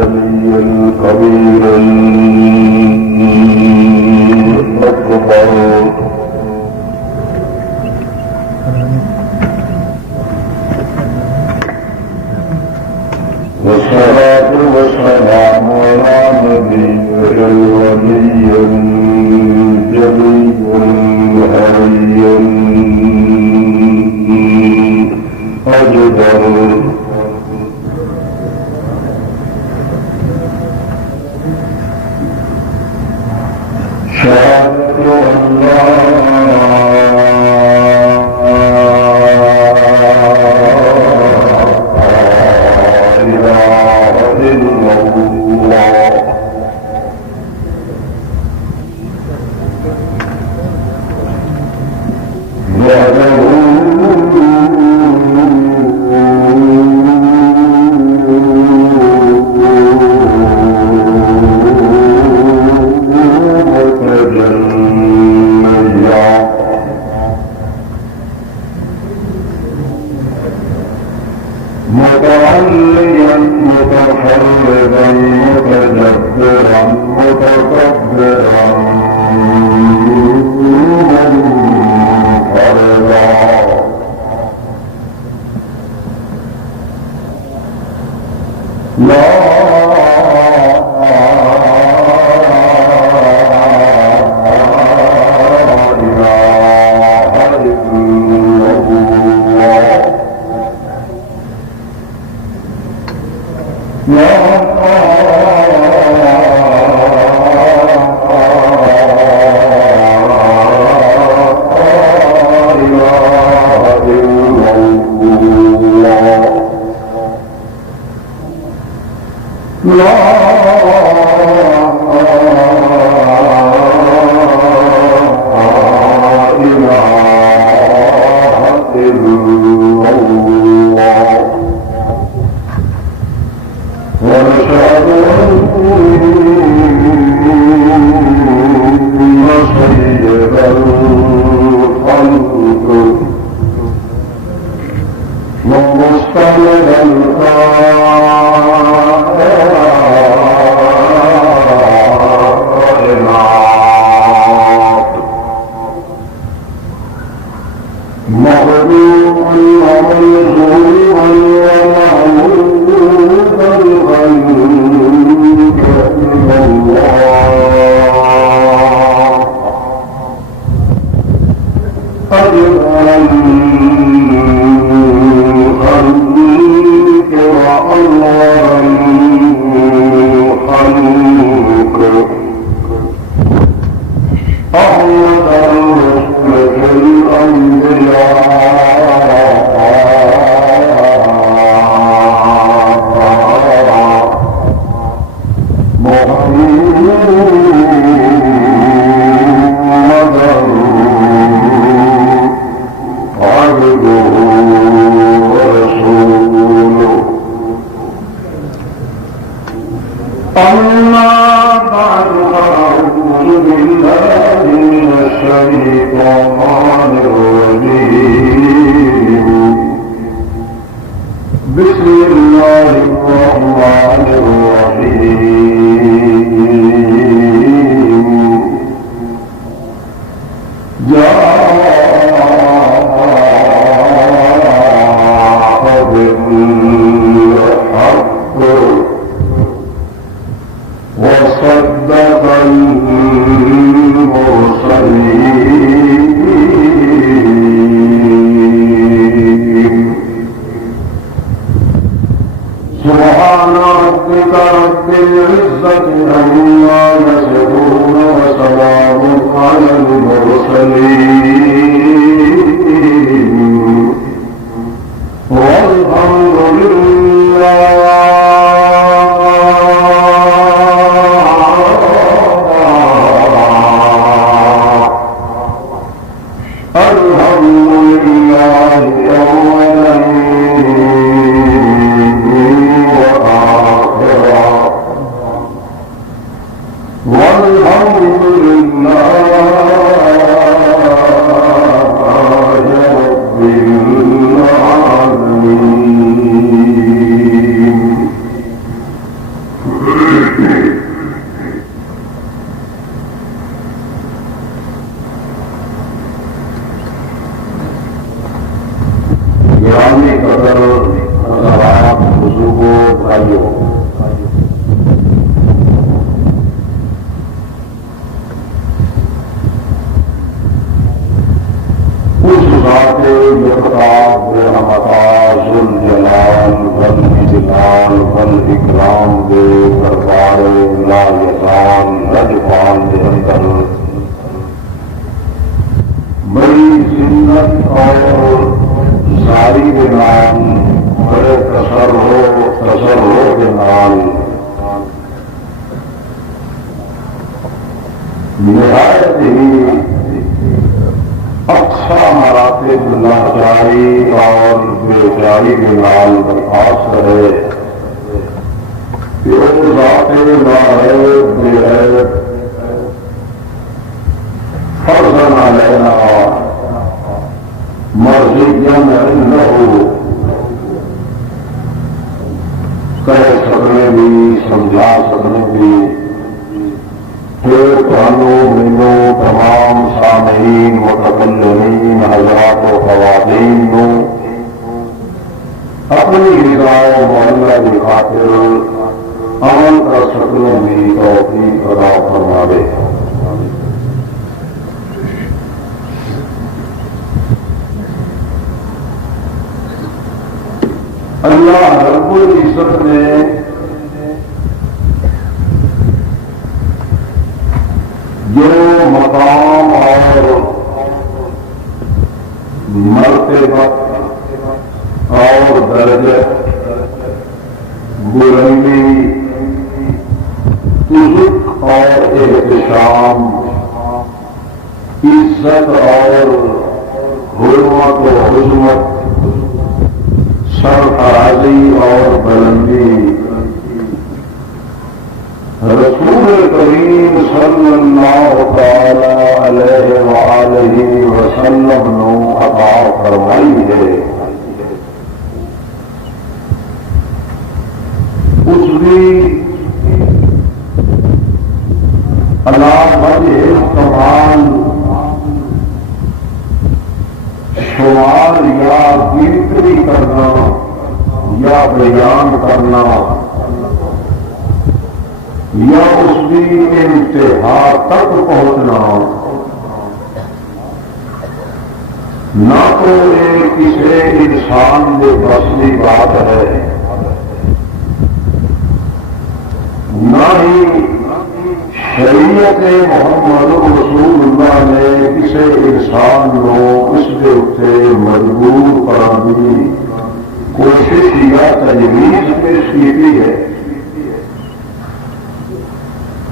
جليا كبيرا أكبر والصلاة والسلام على نبينا وليا جليا هريا أجدر شهدت أن لا إله إلا الله متعليا متحررا متدبرا متكبرا منفردا لا سبحان ربك رب العزة عما يصفون وسلام على المرسلين والحمد لله أولا والحمد لله رب العالمين اس ذات یکتاب رحمتا ذوالجلال والاجلال والاکرام دے دربار لا یزال رجبان دے اندر بڑی زنت اور زاری کے نام بڑے تصرف کے نام نہایت ہی اقصا مراتب لاچاری اور بیچاری کے نام درخواست کرے کہ وہ ذات لاعیب بے عیب فرضاً علینا مرضیاً عنہ کہہ سکنے بھی سمجھا سکنے بھی پھر تمہوں مینو تمام سامعین متکلمین حضرات و خواتین نو اپنی ہدایت معاملہ کی خاطر عمل کر سکنے بھی توفیق عطا فرماوے۔ اللہ رب العزت نے جو مقام اور مرتبہ اور درجہ بلندی عزت اور احتشام عزت اور حرمت و عظمت سرفرازی اور بلندی رسول کریم صلی اللہ تعالی علیہ وآلہ وسلم نو عطا فرمائی ہے۔ اس بھی علی وجہ کمال شمار یا گنتی کرنا یا بیان کرنا یا اس کی انتہا تک پہنچنا نہ تو یہ کسی انسان کے بس کی بات ہے نہ ہی شریعت محمد رسول اللہ نے کسی انسان کو اس کے اتنے مجبور کرنے کی کوشش یا تجویز پیش کی ہے۔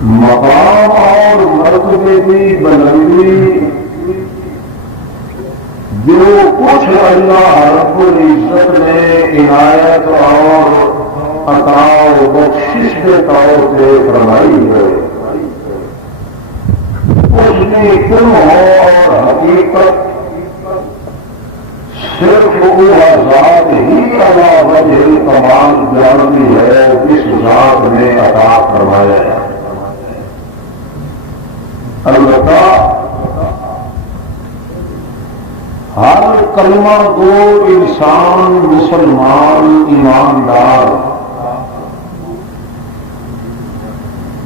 مقام اور مرتبے کی بلندی جو کچھ اللہ رب العزت نے عنایت اور عطا و بخشش کے طور سے فرمائی ہے، اس میں کن اور حقیقت صرف وہ ذات ہی علی وجہ الکمال جانتی ہے جس ذات نے عطا فرمایا ہے۔ البتہ ہر کلمہ گو انسان مسلمان ایماندار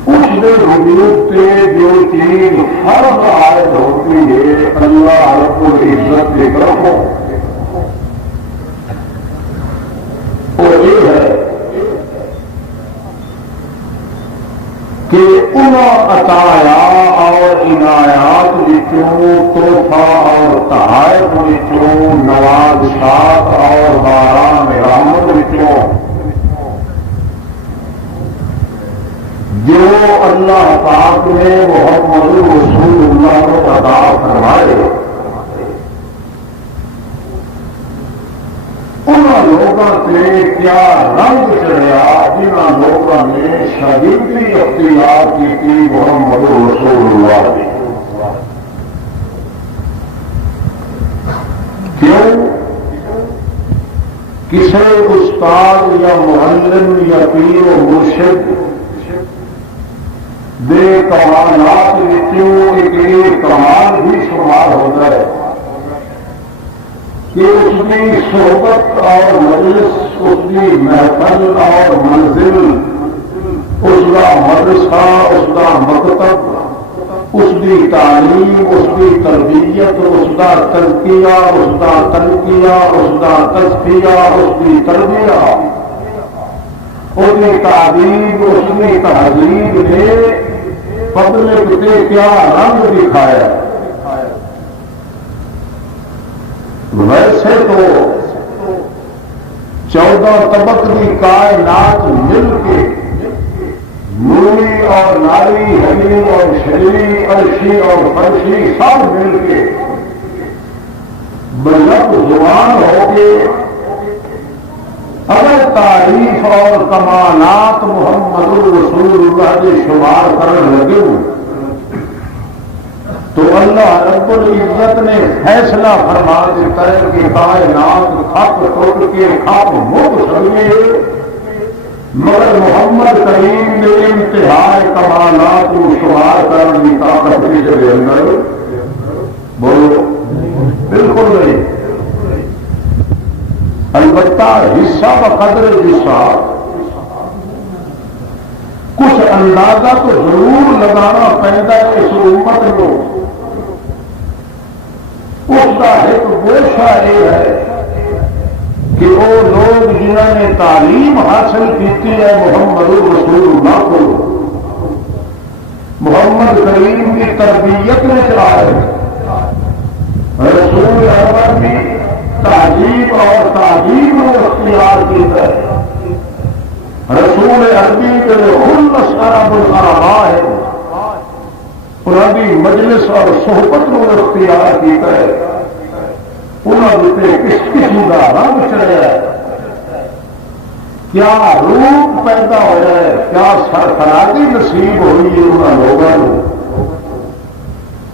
اس کے وجود سے جو چیز ہر عائد ہوتی ہے اللہ رب العزت کی طرف وہ یہ ہے کہ ان عطایا اور عنایات وچوں تحفہ اور تحائف وچوں نوازشات اور باران رحمت وچوں جو اللہ پاک نے محمد رسول اللہ کو عطا فرمائے ان لوگوں سے کیا رنگ چڑھیا جنہوں لوگوں نے شہیدی اختیار کی تھی محمد رسول اللہ کی۔ کیوں؟ کسی استاد یا معلم یا پیر و مرشد دے کمالات وچوں ایک کمال بھی شمار ہوتا ہے کہ اس کی صحبت اور مجلس، اس کی محفل اور منزل، اس کا مدرسہ، اس کا مکتب، اس کی تعلیم، اس کی تربیت، اس کا تزکیہ، اس کا تنقیہ، اس کا تزکیہ، اس کی تربیہ، اس کی تعلیم، اس کی تہذیب نے پبلک سے کیا رنگ دکھایا۔ ویسے تو 14 طبق کی کائنات مل کے نوری اور ناری، حلیم اور شریری، عرشی اور فرشی سب مل کے بجب زبان ہو کے اگر تعریف اور کمالات محمد رسول اللہ کے شمار کرنے لگے تو اللہ رب العزت نے فیصلہ فرما دیتا ہے کہ کائنات کھپ ٹوٹ کے کھپ مک سکے، مگر محمد کریم نے انتہائی کمالات کو شمار کرنے کی طاقت کے اندر بولو بالکل نہیں۔ البتہ حصہ بقدر حصہ کچھ اندازہ تو ضرور لگانا پڑتا ہے اس امت کو۔ اس کا ایک گوشہ یہ ہے کہ وہ لوگ جنہوں نے تعلیم حاصل کی ہے محمد رسول اللہ کو، محمد کریم کی تربیت میں چلائے، رسول احمد کی تہذیب اور تعلیم کو اختیار کیا ہے، رسول عربی کے الشرب العربا ہے، انہوں کی مجلس اور صحبت کو اختیار کیا ہے، انہوں نے کس قسم کا رنگ چڑھا ہے، کیا روپ پیدا ہوا ہے، کیا سرفرازی نصیب ہوئی ہے انہوں لوگوں کو،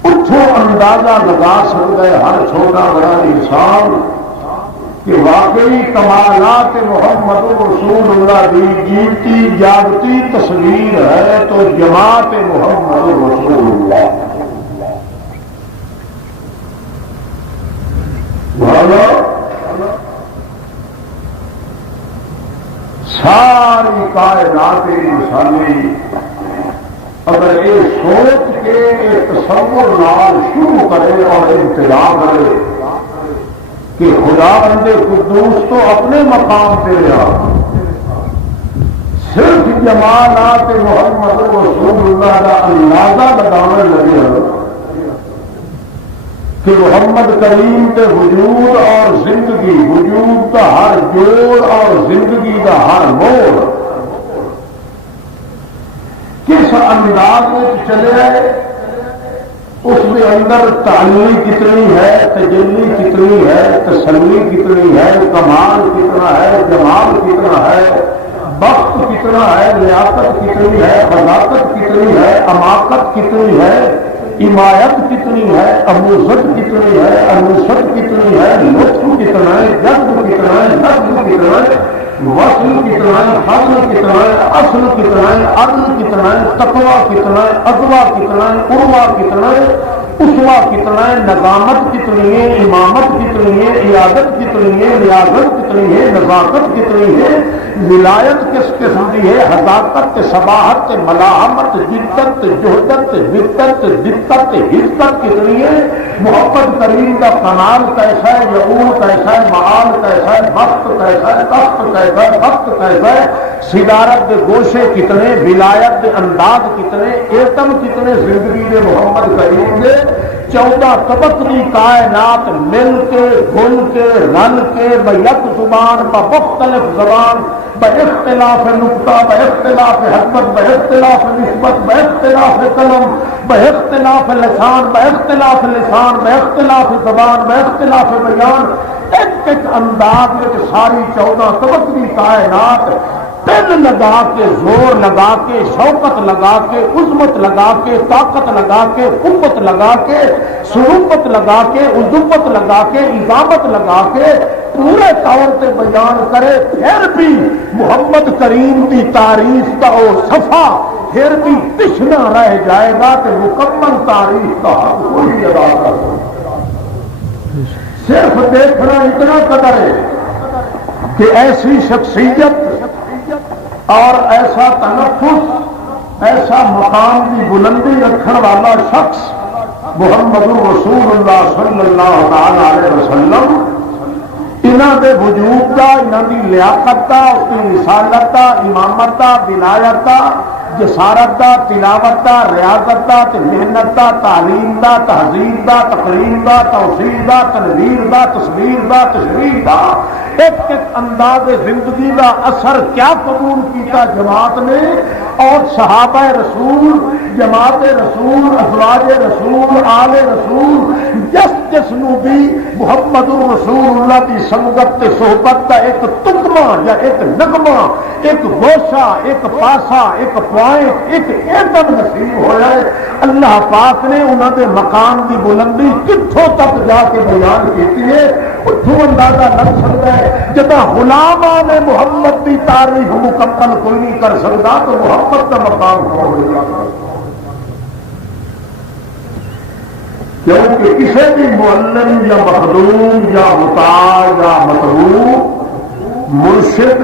اتوں اندازہ لگا سکتا ہے ہر چھوٹا بڑا انسان کہ واقعی کمالات محمد رسول اللہ کی جیتی جاگتی تصویر ہے تو جماعت محمد رسول اللہ۔ ساری کائنات انسانی اگر یہ سوچ کے ایک تصور نال شروع کرے اور انتظام کرے کہ خدا بندے قدوس تو اپنے مقام پہ رہا، صرف جمالات محمد رسول اللہ کا اندازہ لگانے لگے کہ محمد کریم کے وجود اور زندگی، وجود کا ہر جوڑ اور زندگی کا ہر موڑ کس انداز میں چلے، اس کے اندر تعلیم کتنی ہے، تجلی کتنی ہے، تسلی کتنی ہے، کمال کتنا ہے، جمال کتنا ہے، وقت کتنا ہے، لیاقت کتنی ہے، فضاقت کتنی ہے، اماقت کتنی ہے، حمایت کتنی ہے، اموزت کتنی ہے، انوست کتنی ہے، لطف کتنا ہے، جذب کتنا ہے، نظم کتنا ہے، وصل کتنا ہے، فضل کتنا ہے، اصل کتنا ہے، عدل کتنا ہے، تقویٰ کتنا ہے، اقوا کتنا ہے، قربا کتنا ہے، اسوا کتنا ہے، نظامت کتنی ہے، امامت کتنی ہے، عیادت کتنی ہے، ریاضت کتنی ہے، نزاکت کتنی ہے، ولایت کس قسم کی ہے، حذاقت، صباحت، ملاحمت، جدت، جہدت، بدت، دقت، حزت کتنی ہے، محمد کریم کا کمال کیسا ہے، یقول کیسا ہے، معال کیسا ہے، وقت کیسا ہے، تخت کیسا ہے، وقت کیسا ہے، صدارت کے گوشے کتنے، ولایت کے انداز کتنے، ایتم کتنے زندگی کے محمد کریم کے 14 طبق کی کائنات مل کے گھل کے رل کے بیک زبان بمختلف زبان باختلاف نقطہ باختلاف حرکت باختلاف نسبت باختلاف قلم باختلاف لسان باختلاف لسان باختلاف زبان باختلاف بیان ایک ایک انداز میں ساری 14 طبق کی کائنات پن لگا کے زور لگا کے شوقت لگا کے عظمت لگا کے طاقت لگا کے قوت لگا کے سروپت لگا کے عظمت لگا کے عظامت لگا کے پورے طور سے بیان کرے، پھر بھی محمد کریم کی تعریف کا وہ صفحہ پھر بھی پچھنا رہ جائے گا کہ مکمل تعریف کا حق کوئی ادا کر سکتا۔ صرف دیکھنا اتنا قدر ہے کہ ایسی شخصیت اور ایسا تنفس، ایسا مقام کی بلندی رکھنے والا شخص محمد رسول اللہ صلی اللہ تعالی علیہ وسلم، انہوں دے وجود کا، انہوں کی لیاقت کا، اس کی رسالت کا، امامت کا، ولایت کا، جسارت کا، تلاوت کا، ریاضت کا، محنت کا، تعلیم کا، تہذیب کا، تقریم کا، توسیع کا، تنویر کا، تصویر کا، تشریح کا، ایک ایک انداز زندگی کا اثر کیا قبول کیتا جماعت نے، اور صحابہ رسول، جماعت رسول، ازواج رسول، آل رسول، جس نو بھی محمد رسول اللہ کی سنگت تے صحبت کا ایک تکمہ یا ایک نغمہ، ایک گوشہ، ایک پاسا، ایک پوائنٹ، ایک ایٹم نصیب ہوا ہے، اللہ پاک نے انہوں دے مقام کی بلندی کتوں تک جا کے بیان کی ہے، اتوں اندازہ لگ سکتا ہے۔ جب غلامان محمد کی تعریف مکمل کوئی نہیں کر سکتا تو محمد کا مقام کون ہوگا؟ کیونکہ کسی بھی معلم یا مخدوم یا مطاع یا مطلوب، مرشد،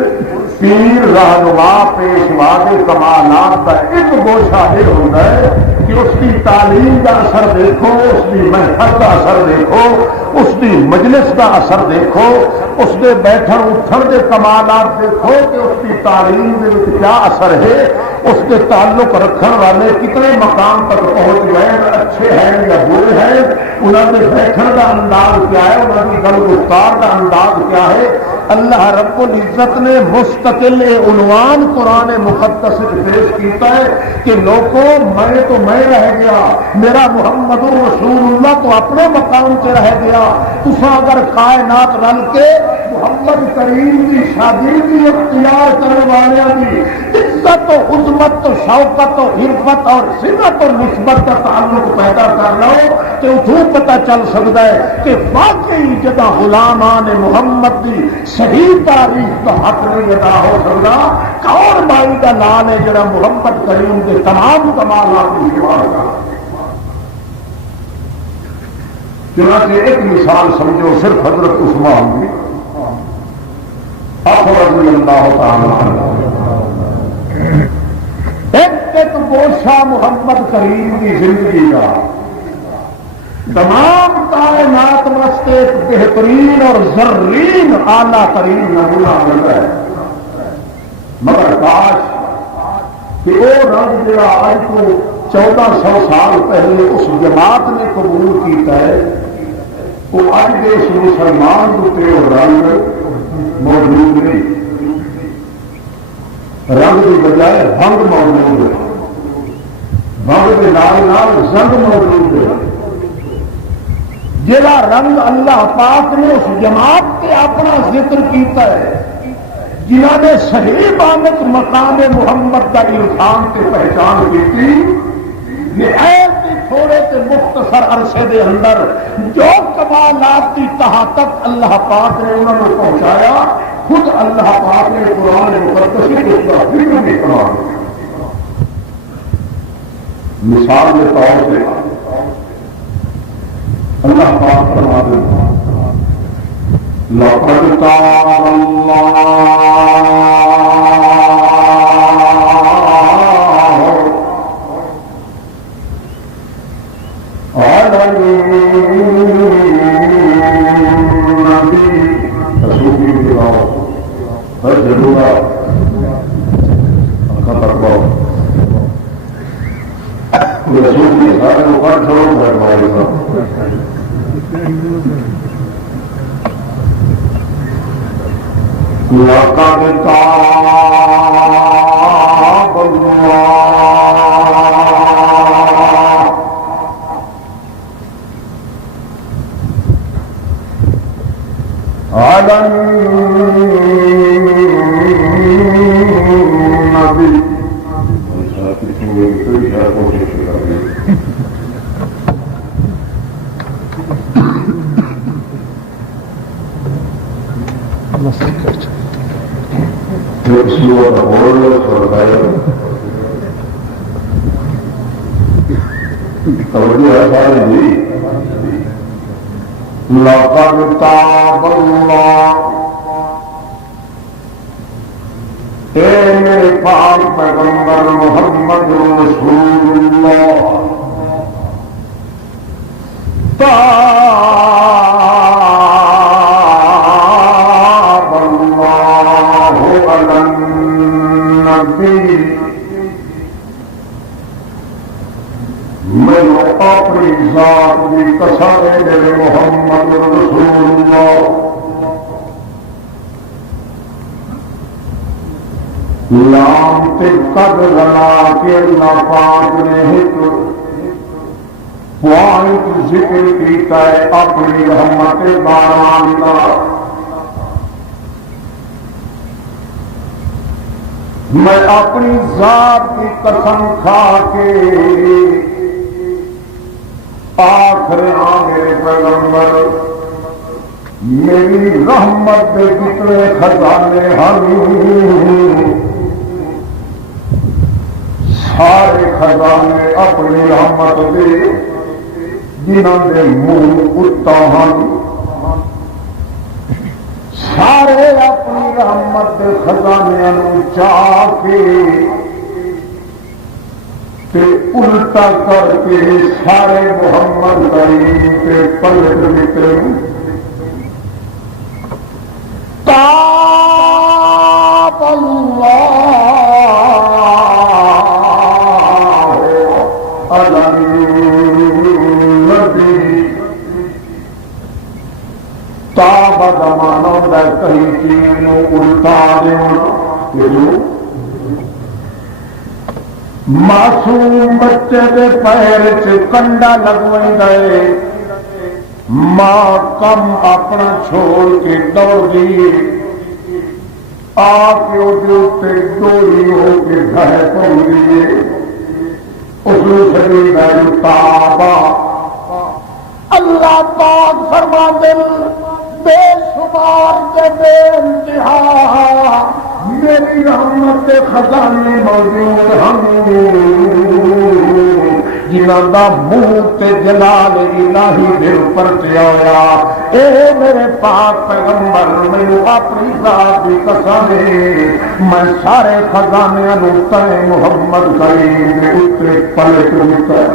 پیر، رہنما، پیشوا کے کمالات کا ایک گوشہ یہ ہوتا ہے کہ اس کی تعلیم کا اثر دیکھو، اس کی محفل کا اثر دیکھو، اس کی مجلس کا اثر دیکھو، اس کے بیٹھن اٹھن کے کمالات دیکھو کہ اس کی تعلیم کے کیا اثر ہے، اس کے تعلق رکھنے والے کتنے مقام تک پہنچ گئے، اچھے ہیں یا برے ہیں، انہوں نے بیٹھن کا انداز کیا ہے، انہوں کی گل گفتار کا انداز کیا ہے۔ اللہ رب العزت نے مستقل عنوان قرآن مقدس پیش کیتا ہے کہ لوگوں میں رہ گیا، میرا محمد رسول اللہ تو اپنے مقام سے رہ گیا، تسا اگر کائنات رل کے محمد کریم کی شادی کی اختیار کرنے والوں کی عزت و عظمت و شوقت و حرفت اور صفت و نسبت کا تعلق پیدا کر لو تو اتوں پتہ چل سکتا ہے کہ واقعی جدہ غلامان محمد کی صحیح تعریف کا حق نہیں ادا ہو سکتا، کون بائی کا نام ہے جڑا محمد کریم کے تمام کمالات کی شمار کا۔ چنانچہ ایک مثال سمجھو، صرف حضرت عثمان کی رضی اللہ تعالی عنہ، ایک گوشہ محمد کریم کی زندگی کا تمام کائنات واسطے ایک بہترین اور زرین اعلیٰ ترین نمونہ ملتا ہے، مگر کاش کہ وہ رنگ جڑا آج کو 1400 سال پہلے اس جماعت نے قبول کیتا ہے، وہ اج کے اس مسلمان کے رنگ موجود نہیں، رنگ کی بجائے بھنگ موجود ہے، بھنگ کے نال زنگ موجود ہے۔ جہاں رنگ اللہ پاک نے اس جماعت کے اپنا ذکر کیتا ہے، جنہوں نے صحیح بامت مقام محمد کا انسان سے پہچان کی تھی، نہایت تھوڑے سے مختصر عرصے دے اندر جو کمالات کی تہا تک اللہ پاک نے انہوں نے پہنچایا، خود اللہ پاک نے قرآن مقدس میں اس کا ذکر بھی کرا۔ مثال کے طور پہ اللہ پاک فرماتے ہیں لقد تاب اللہ علی النبی، رسول کی دعوت ہر ضرور رسول کی سارے اوپر چھوڑو ہمارے ساتھ لقد تاب اللہ علی النبی، لقد تاب اللہ، اے میرے پاک پیغمبر محمد رسول اللہ، تاب اللہ علی النبی، میں اپنی ذات کی قسم میرے محمد رسول اللہ، لام تے قد لنا کے اللہ پاک نے ایک پوائنٹ ذکر کیتا ہے اپنی رحمت باران کا۔ میں اپنی ذات کی قسم کھا کے آخر میرے پیغمبر، میری رحمت کے کتنے خزانے ہیں، سارے خزانے اپنی رحمت دے جنہوں دے منہ اتا ہیں، سارے اپنی رحمت کے خزانے چاہ کے تے الٹا کر کے سارے محمد کریم کے پلٹ نکلے۔ تاب اللہ علی النبی، تاب زمانہ ہوتا ہے کہیں چیز الٹا دینا، معصوم بچے دے پیر چ کنڈا لگوئی گئے، ماں کم اپنا چھوڑ کے دوڑ گئی، آ کے اتنے ڈوری ہو کے گھر پہنچ گئی، اس شریف تابا اللہ پاک فرما دل بے شمار کے بے انتہا میری رحمت کے خزانے موجود ہیں، جنہاں دا منہ تے جلال الہی دل پر آیا۔ اے میرے پاک پیغمبر، مینوں اپنی ذات کی قسم ہے، میں سارے خزانے تے محمد کریم دے اتنے پلٹ نکل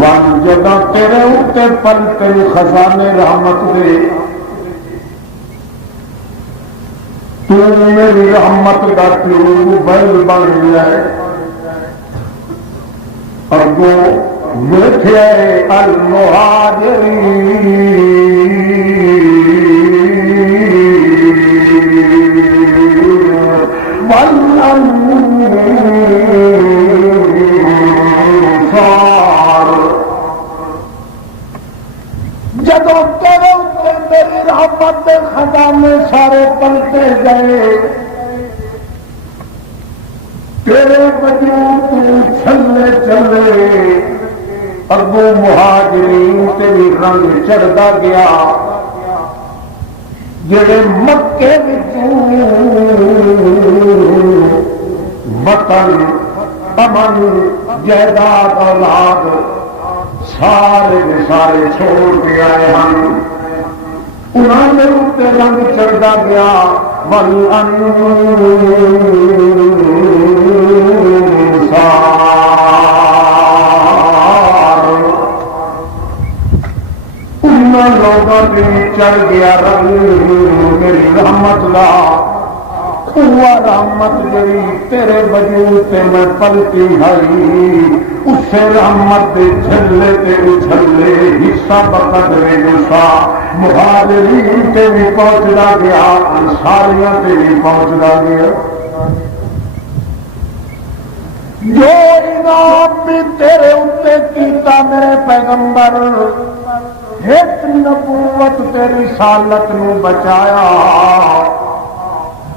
ون جگہ تیرے اتنے پلتے خزانے رحمت دے، تو میری رحمت کا ٹیوب بیل بن گیا ہے، اگو ویٹھے المہاجرین والانصار، جدو تیرے اوپر میری رحمت کے خزانے سارے پلٹے گئے، تیرے وجود چھلے چلے، اگو مہاجرین تے بھی رنگ چڑھتا گیا، جڑے مکے وطن امن جائیداد اولاد سارے کے سارے چھوڑ کے آئے ہیں، انہوں نے اتنے رنگ چڑھتا گیا، والانصار، انہوں لوگوں کے چڑھ گیا رنگ میری رحمت دا، وہ رحمت جی تیرے وجود تے میں پلتی ہائی، اسے رحمت دے جھلے تے اچھلے حصہ بقدر نسا، مہاجرین تے بھی پہنچنا گیا، انصاریاں تے بھی پہنچنا گیا، جو انعام بھی تیرے اتنے کیتا میرے پیغمبر، ایک نبوت تے رسالت نو بچایا،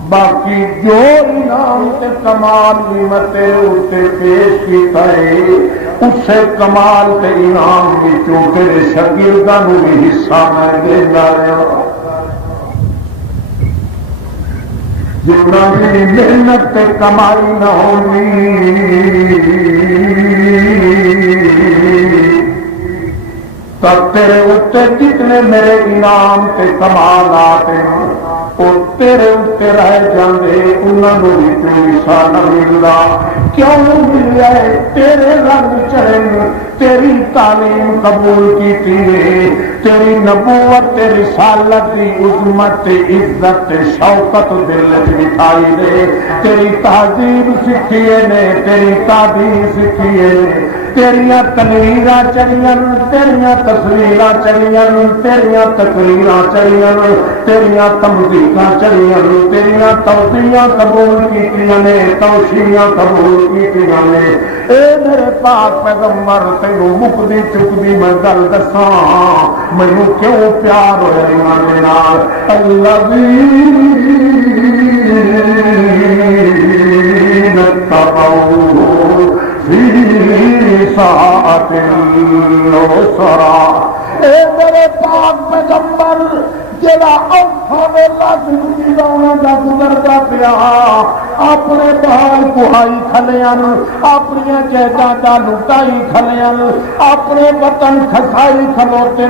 باقی جو انعام تے کمال نعمت تے پیش کیتا ہے، اسے کمال تے انعام وچوں تیرے شاگرداں نوں بھی حصہ میں دیندا رہا۔ جنہاں دی محنت تے کمائی نہ ہونی تب تیرے اتے جتنے میرے انعام تے کمالات ہیں وہ تیرے اتے رہ جاندے انہاں نوں بھی کوئی سا نہ ملدا کیوں ملیا ہے تیرے رنگ چڑھن تیری تعلیم قبول کیتی ہے تیری نبوت تے رسالت دی عظمت تے عزت تے شوکت دل وچ بٹھائی دے تیری تہذیب سکھیے نے تیری تعبیر سکھیے نے تیریاں تنویراں چڑھیاں تیریاں تصویراں چڑھیاں تیریاں تقریراں چڑھیاں تیریاں تمثیلاں چڑھیاں تیریاں توصیاں قبول کیتیاں نے توشیاں قبول کیتیاں نے اے میرے پاک پیغمبر تینوں مکدی چکدی میں گل دساں مینوں کیوں پیار ہویا ایمان دے نال الذین اتقوا فی ساعۃ العسرا اے میرے پاک پیغمبر جڑا اوکھا ویلا زندگی دا انہاں دا گزردا پیا اپنے بہال کہائی کھلیاں اپنی جائیداداں لٹائی کھلیاں اپنے وطن کھسائی کھلوتے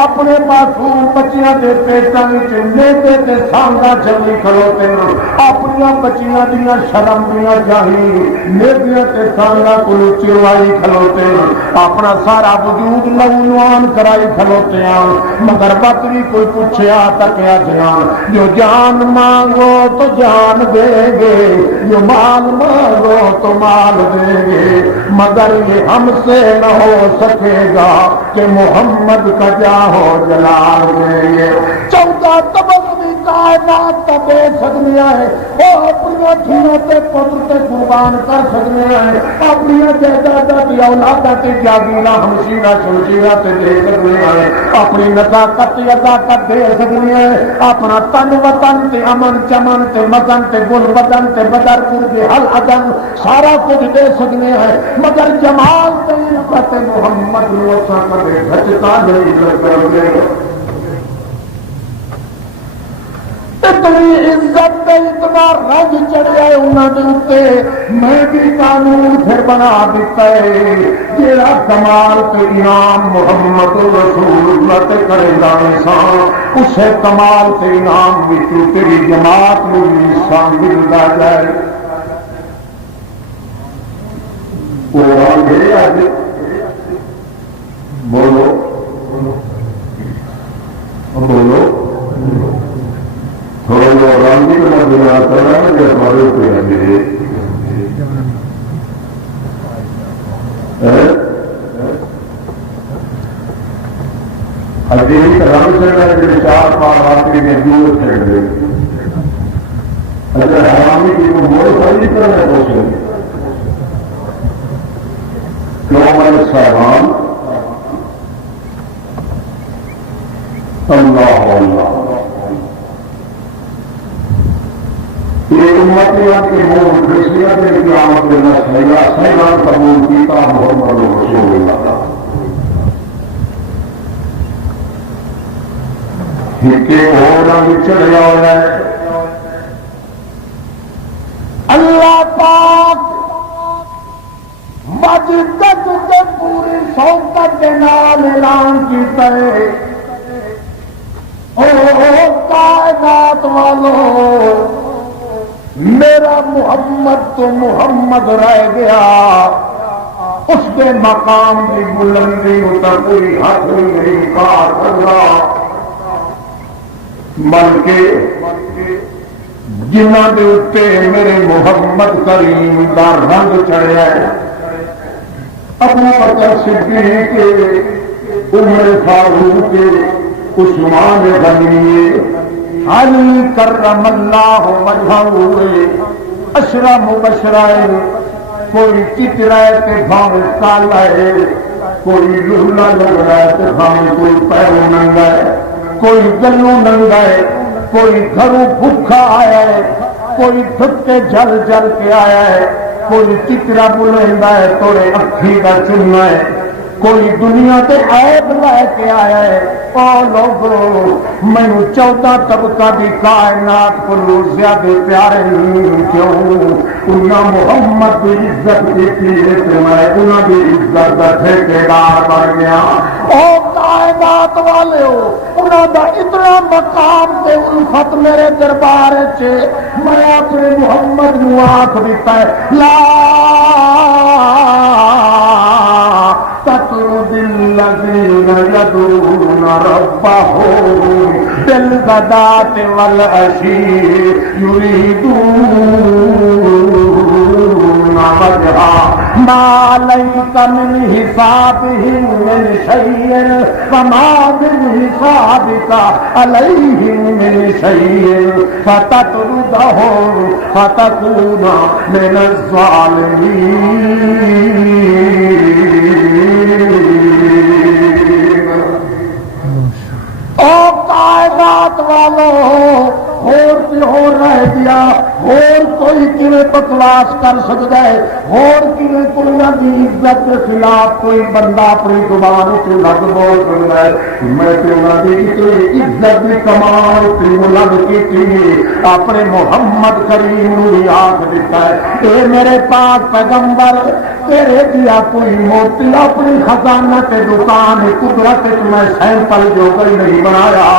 اپنے معصوم بچیاں دے پیٹاں وچ نیزے تے سانگاں چلی کھلوتے اپنی بچیاں دیاں شرم دیاں جاہی نیزیاں تے سانگاں کو چروائی کھلوتے اپنا سارا وجود لہولوان کرائی کھلوتے ہیں مگر بکری کوئی پوچھیا تکیا جان جو جان مانگو تو جان دے گے جو مال مانگو تو مال دے گے مگر یہ ہم سے نہ ہو سکے گا کہ محمد کا جاہو جلال دے گے 14 تبغی کائنات کا دے سکتے ہیں وہ اپنی دھیوں تے پتر تے قربان کر سکتے ہیں اپنی جائیداداں تے اولاداں تے جاگیراں ہمشیراں شمشیراں تے دے سکتے ہیں اپنی نزاکت عزاکت دے سکتے ہیں اپنا تن وطن تے امن چمن تے مزن تے گل بدن تے بدر پور کے حل عدن سارا کچھ دے سکتے ہیں مگر جمال تے عزت محمد روسا کبھی گھٹتا نہیں لگے اتنی عزت تے اتنا رنگ چڑھیا ہے انہاں دے اوتے میں بھی قانون پھر بنا دیتا ہے جیڑا کمال تے انعام محمد رسول اللہ تے کرے گا انسان اسے کمال تے انعام وچ تیری جماعت نوں بھی انسان ملدا جائے قرآن ہے اج بولو بولو تھوڑا جو رنگی کا بنا کرنا ہے جو ہمارے اوپر ہے اجیری کا رنگ چڑھنا ہے جو 4 پار آتی میں دور چڑھ گئے اگر حرامی کی کوئی موڑ خالی کرنا ہے تو کیوں میں صاحبان اللہ اللہ یہ امتیاں کی مور فیصلیاں کے قیامت میں سیلان قبول کیتا محمد رسول اللہ کہ ہونا چڑھ جاؤ ہے اللہ پاک مجدد کے پوری شوکت کے نام اعلان کیتا ہے او کائنات والوں میرا محمد تو محمد رہ گیا اس کے مقام کی بلندی اتر کوئی حاصل نہیں کار کرنا بلکہ جنہ کے اتنے میرے محمد کریم کا رنگ چڑھیا ہے ابو بکر صدیق عمر فاروق عثمان غنی علی کرم اللہ وجہہ اشرا مبشرہ کوئی چچرا ہے تے بھاوے کالا ہے کوئی لولا لگ رہا ہے تے بھاوے کوئی پیروں ننگا ہے کوئی گلوں ننگا ہے کوئی گھروں بھوکا آیا ہے کوئی دھکے جل جل کے آیا ہے کوئی چچرا بلندا ہے توڑے اکھی کا چننا ہے کوئی دنیا کے عیب لے کے آیا ہے او لوگوں مینو 14 طبقہ دی کائنات کو زیادہ پیارے کیوں انہاں محمد کی عزت کی میں انہاں کی عزت کا ٹھیکیدار بن گیا او کائنات والے ہو انہاں دا اتنا مقام تے الفت میرے دربار چ میں اپنے محمد نو آکھ دیتا ہے لا تطرد الذین یدعون ربهم بالغداة والعشی یریدون وجہہ ما لیک من حسابهم من شیء وما من حسابک علیہم من شیء فتطردهم فتکون من الظالمین او کائنات والو اور رہ گیا اور کوئی کیویں بکواس کر سکتا ہے اور کیویں کوئی دی عزت کے خلاف کوئی بندہ اپنی زبان سے لگ بول سکتا ہے میں تے انہاں دی اتنی عزت دی کمال تے بلند کیتی اپنے محمد کریم نو آکھ دیتا ہے اے میرے پاک پیغمبر تیرے دیا کوئی موتی اپنی خزانہ تے دکان قدرت میں سیمپل جو کوئی نہیں بنایا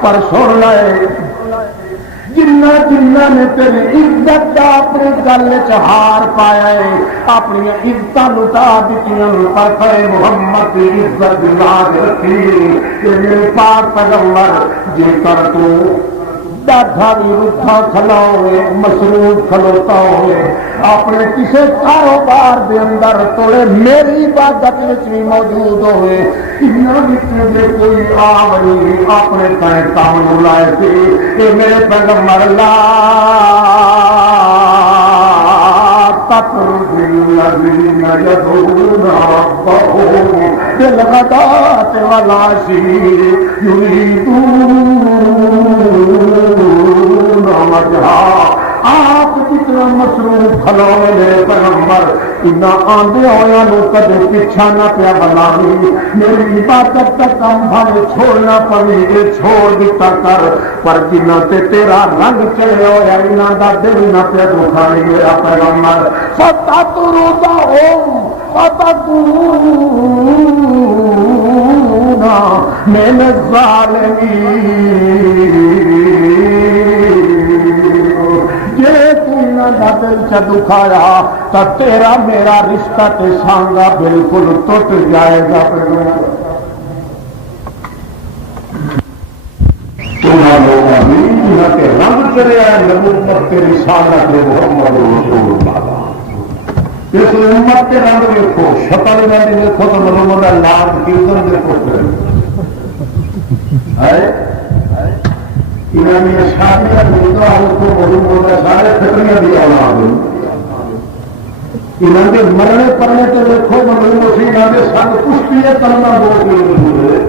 پر سن لے جنہ جنہ نے تیری عزت کا اپنے گل چہار پایا ہے اپنی عزت لٹا دیتی پر محمد کی عزت لاج رکھی کہ میرے پاک پیغمبر جے کر تو ڈاڈا بھی روکھا کھلا ہوئے مصروف کھلوتا ہوئے اپنے کسی کاروبار دے اندر توڑے میری عبادت بھی موجود ہوئے انہیں کوئی آوری اپنے تائیں کام لائے تھے کہ میرے پیغمبر لا تطرد الذین یدعون ربهم بالغداة والعشی یریدون وجہہ آپ جتنا مصروف کھلوے میرے پیغمبر انہاں آندے ہویا نو کدے پیچھا نہ پیا بناوی میری عبادت کا کام بھاوے چھوڑنا پوے اے چھوڑ دیتا کر پر جنہ تے تیرا رنگ چڑھے ہویا انہاں دا دل نہ پیا دکھائی میرا پیغمبر فتطردہم فتکون من الظالمین دل چ دکھایا تو تیرا میرا رشتہ تے سانگا بالکل ٹوٹ جائے گا کے رنگ چڑھیا نبوت کے رسالت محمد رسول اللہ اس امت کے رنگ دیکھو شکل میں دیکھو تو محمد اللہ کیرتن دیکھو شادیاں سارے فکریاں دی اولاد انہوں نے مرنے پڑنے تو دیکھو انہوں نے سن کشتی کرنا 2 کلومیٹر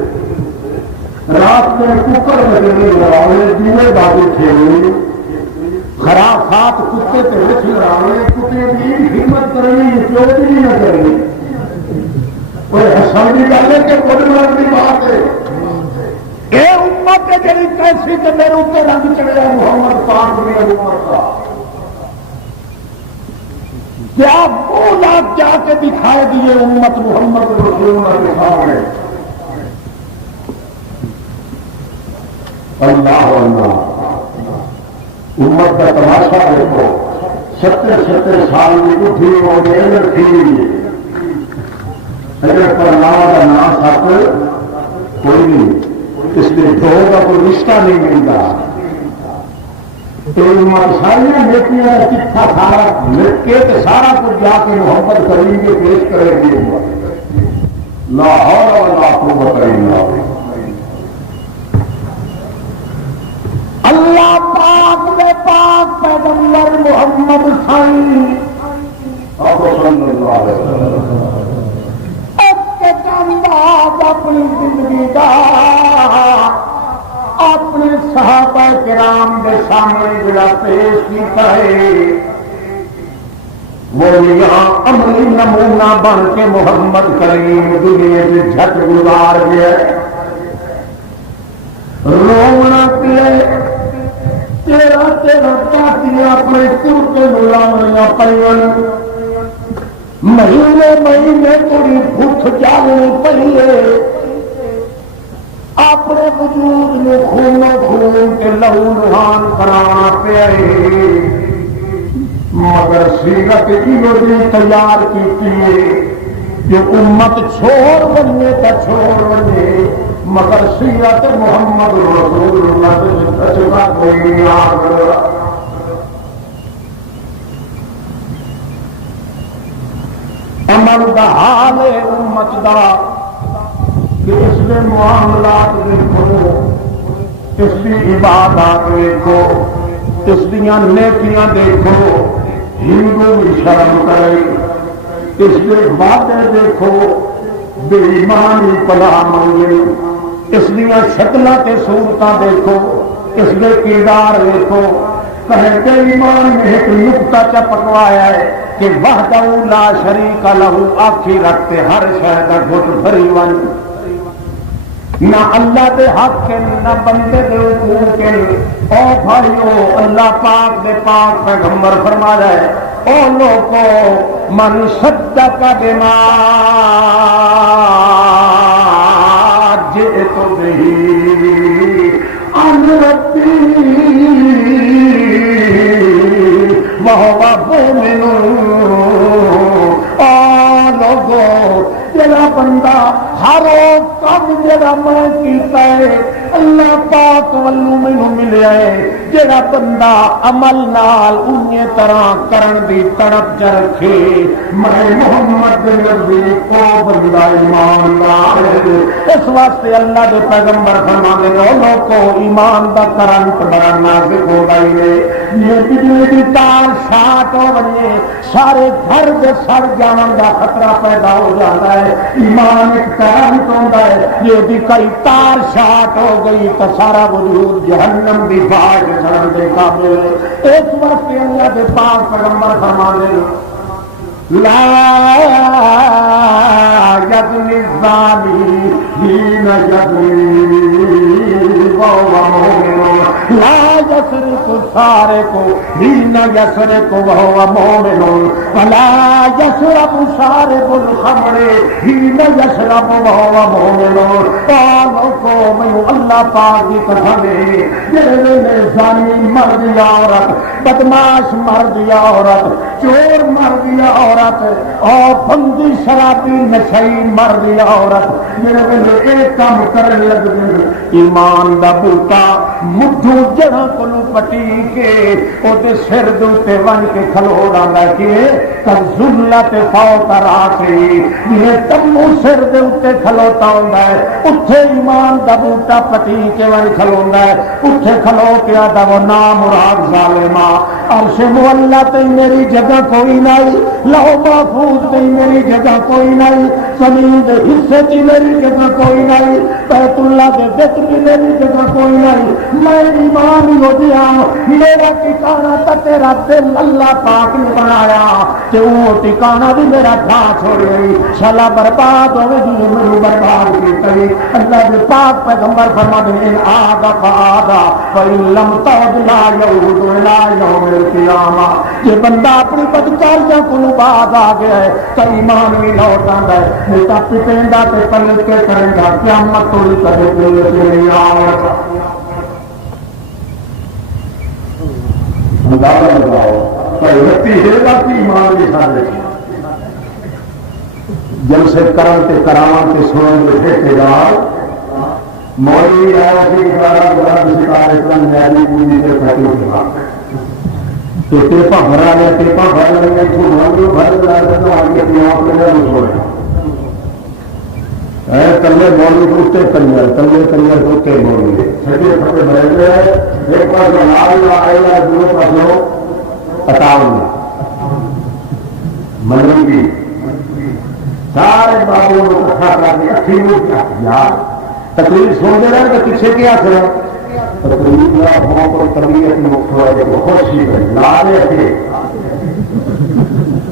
رات میں ککر بجنے لڑاؤے دیوے بابے کھیلے خرافات کتے تے رچ لڑاؤے کتے کی ہمت کرنی چوٹی نہ کرنی کوئی حسن کی گل ہے کہ بڑی مرد کی بات ہے اے امت ہے جڑی کیسی تے میرے اوپر رنگ چڑھیا محمد پاک نے امت کا کیا وہ لاکھ جا کے دکھائے دیے امت محمد رسول اللہ کے سامنے اللہ اللہ امت کا تماشا دیکھو 70 سال کی اٹھی ہو گئی رکھی اگر پر کا نام ساتھ کوئی نہیں اس لیے دو کا کوئی رشتہ نہیں ملتا تو ساری نیتیاں چٹھا سارا لٹ کے سارا کچھ جا کے محمد کریں گے پیش کرے گی لاہور اور لاکھوں بتائیں گے اللہ پاک میں پاک پیغمبر محمد صلی اللہ علیہ وسلم اپنی زندگی کا اپنے صحابہ کرام کے سامنے جڑا پیش کیتا ہے وہ یہاں عملی نمونہ بن کے محمد کریم دنیا سے جھٹ گزار گیا. رونا پہ تیرا تیرا چاہتی اپنے کرتے لاؤنیاں پڑی مہینے مہینے تھوڑی بھوک جالنی پڑی ہے. اپنے وجود میں خون خون کے لہو لہان کرانا پیا مگر سیرت کی تیار کی کہ امت چھوڑ بننے کا چھوڑ بنے مگر سیرت محمد رسول اللہ کوئی نہیں آ. عمل دا حال ہے امت دا کہ اس کے معاملات دیکھو اس کی عبادات دیکھو اس دیا نیکیاں دیکھو. ہندو بھی شرم کرے اس کے وعدے دیکھو بے ایمانی پناہ منگے. اس دیا شکلیں تے صورتاں دیکھو اس کے کردار دیکھو. کہہ کے ایمان میں ایک نقطہ چا پکوایا ہے کہ وحدہ لا شریک لہو آخی رکھتے ہر شہر کا گھٹ بھری ون نہ اللہ دے حق کے نہ بندے دے حقوق کے. او بھائیو اللہ پاک دے پاک پیغمبر فرما ہے او لوگو من صدق بما جئت به عن ربی وهو مؤمن. او لوگو جڑا بندہ ہر کام جڑا میں کیتا ہے اللہ پاک والوں مینوں ملیا ہے جڑا بندہ عمل نال انہی طرح کرن دی تڑپ چ رکھے میں محمد نبی کو بندہ ایماندار ہے. اس واسطے اللہ دے پیغمبر فرماندے نے او لوگو ایمان دا کرنٹ بڑا نازک ہو گئی ہے. یہ بجلی دی تار شاٹ ہو بنے سارے گھر دے سڑ جان دا خطرہ پیدا ہو جاتا ہے. ایمان ایک کرنٹ ہوندا ہے یہ بھی کئی تار شاٹ ہو گئی تو سارا وجود جہنم دی باغ سڑن دے قابل ہے. اس واسطے اللہ دے پاک پیغمبر فرماندے لا یزنی الزانی حین یزنی وهو مؤمن. لا یسرق السارق حین یسرق وهو مؤمن ولا یشرب شارب الخمر حین یشرب وهو مؤمن. قالوا کو میں اللہ پاک کی قسم ہے جڑے زانی مرد یا عورت بدماش مرد یا عورت چور مرد یا عورت اور بندی شرابی نشئی مرد یا عورت میرے ویلے ایک کام کرنے لگ گئے ایمان دا بوٹا مٹھو جڑا کولو پٹی کے اوتے سر دے تے ون کے کھلو رہندا کہ ذلت فوق راسی یہ تمو سر دے اوتے کھلوتا ہوندا ہے اوتھے ایمان دا بوٹا پٹی کے ون کھلوندا ہے اوتھے کھلو کے آدا وہ نام مراد ظالما عرش مولا تے میری جگہ کوئی نہیں لو محفوظ تے میری جگہ کوئی نہیں زمین دے حصے تے میری جگہ کوئی نہیں بیت اللہ دے وچ میری جگہ کوئی نہیں میں ایمان ہی ہو گیا میرا ٹھکانہ تے تیرا دل اللہ پاک نے بنایا تے وہ ٹھکانہ بھی میرا ٹھا چھوڑ گئی شالا برباد ہوے جی مینوں برباد کیتے. اللہ دے پاک پیغمبر فرماتے ہیں آگا فآگا فإن لم تعد لا يعود إلى يوم القيامة. یہ بندہ اپنی بدکاریاں کو بعد آ گیا ہے تو ایمان بھی لوٹ آتا ہے نہیں تو پٹیندا تے پلٹ کے کرے گا قیامت توڑی کدے دل سے نہیں آئے گا. اندازہ لگاؤ رتی ہے کہ ایمان کے ساتھ جب سے کرم تے کرام تے سنن دے ٹھیکیدار مولوی آیا سی کہ بلند ستارے اسلام نیالی پوری کے پھٹے کے تو ٹیپا بھرا لیا ٹیپا بھر لیں تو مولوی بھر لیا تو آگے اپنے آپ کے لیے چھوڑے کلے مولوی دوستے کلے دوستے مولوی سجے پھٹے بھرے گئے ایک پاس لا آئے گا دوسرے پاس لو اٹاؤں منی کی سارے بابوں کو اکٹھا کر کے اچھی یار تقریر سن دے رہے تو پیچھے کیا کریں تقریر ہو تو طبیعت میں خوشی لا دے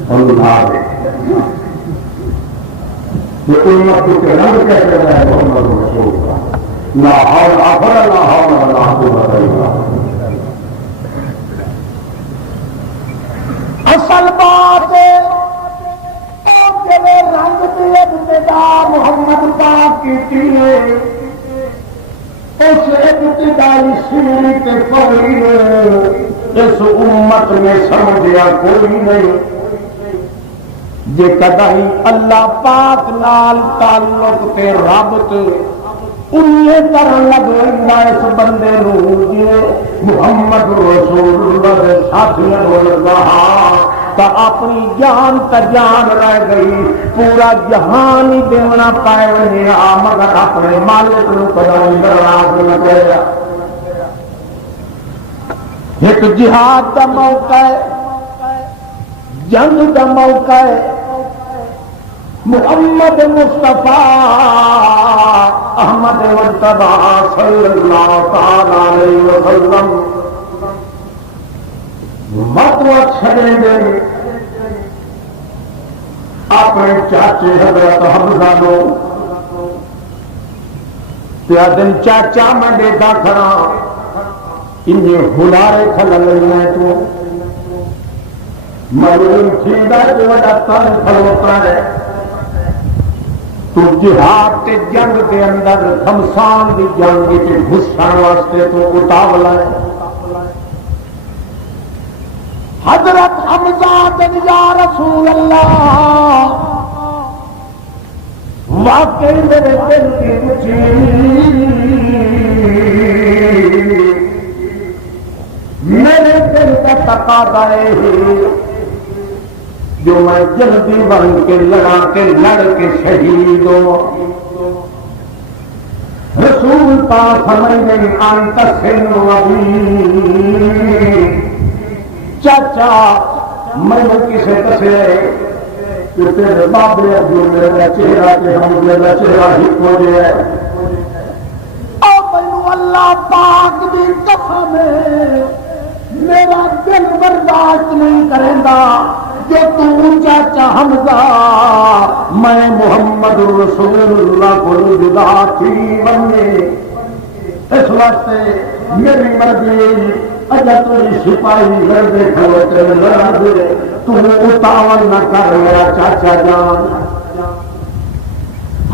اور سمجھا دے کہ امت کے رنگ کیسے رہے محمد رسول کا لا حول ولا قوت الا باللہ. اصل بات جب رنگ کی ابتدا محمد پاک کی اس ابتدائی سیڑھی کے پوری اس امت میں سمجھیا کوئی نہیں. جے کدی اللہ پاک نال تعلق تے رابط انہیں طرح لگ رہا اس بندے نو جی محمد رسول اللہ کے ساتھی ہو لگا تو اپنی جان تا جان رہ گئی. پورا جہان ہی دینا پائے مگر اپنے مالک نو کدی برابر نہ کرے. ایک جہاد کا موقع ہے، جنگ کا موقع ہے. محمد مصطفیٰ احمد مجتبی صلی اللہ تعالی علیہ وسلم مطلب چھڑیں گے اپنے چاچے حضرت حمزہ نو پیا دن چاچا میں دیکھا کھڑا انہیں ہلارے کھل لگنے تو مرون کھیڑا جو بڑا تن کھلوتا ہے تو جہاد کے جنگ کے اندر خمسان کی جنگ کے گھسن واسطے تو اتاولا ہے. حضرت حمزہ یا رسول اللہ واقعی میرے دل کی مجھے میرے دل کا تقاضا ہے جو میں جلدی بن کے لڑا کے لڑ کے شہید ہو. رسول پاک سمجھ گئی انت سنو ابھی چاچا میں کسے کسے کہ تیرے بابے جو میرا چہرہ کے ہم میرا چہرہ ہی ہو جائے. او مینو اللہ پاک دی قسم میرا دل برداشت نہیں کرے گا کہ تو چاچا حمزہ میں محمد رسول اللہ کو جدا تھی بنے. اس واسطے میری مرضی اجا تیری سپاہی لڑے کھلوتے لڑا دے تو اتاول نہ کر میرا چاچا جان.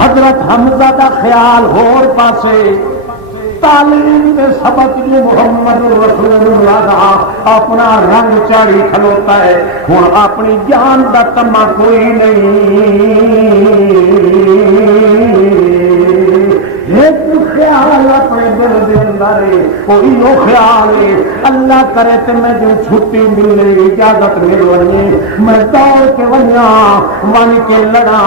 حضرت حمزہ کا خیال ہور پاسے تعلیم کے سبق جو محمد رسول اللہ کا اپنا رنگ چاڑی کھلوتا ہے ہوں اپنی جان کا تما کوئی نہیں. ایک خیال اپنے دل کے اندر کوئی وہ خیال ہے اللہ کرے تو میں جو چھٹی ملے اجازت مل ونی میں دوڑ کے ونیا ون کے لڑا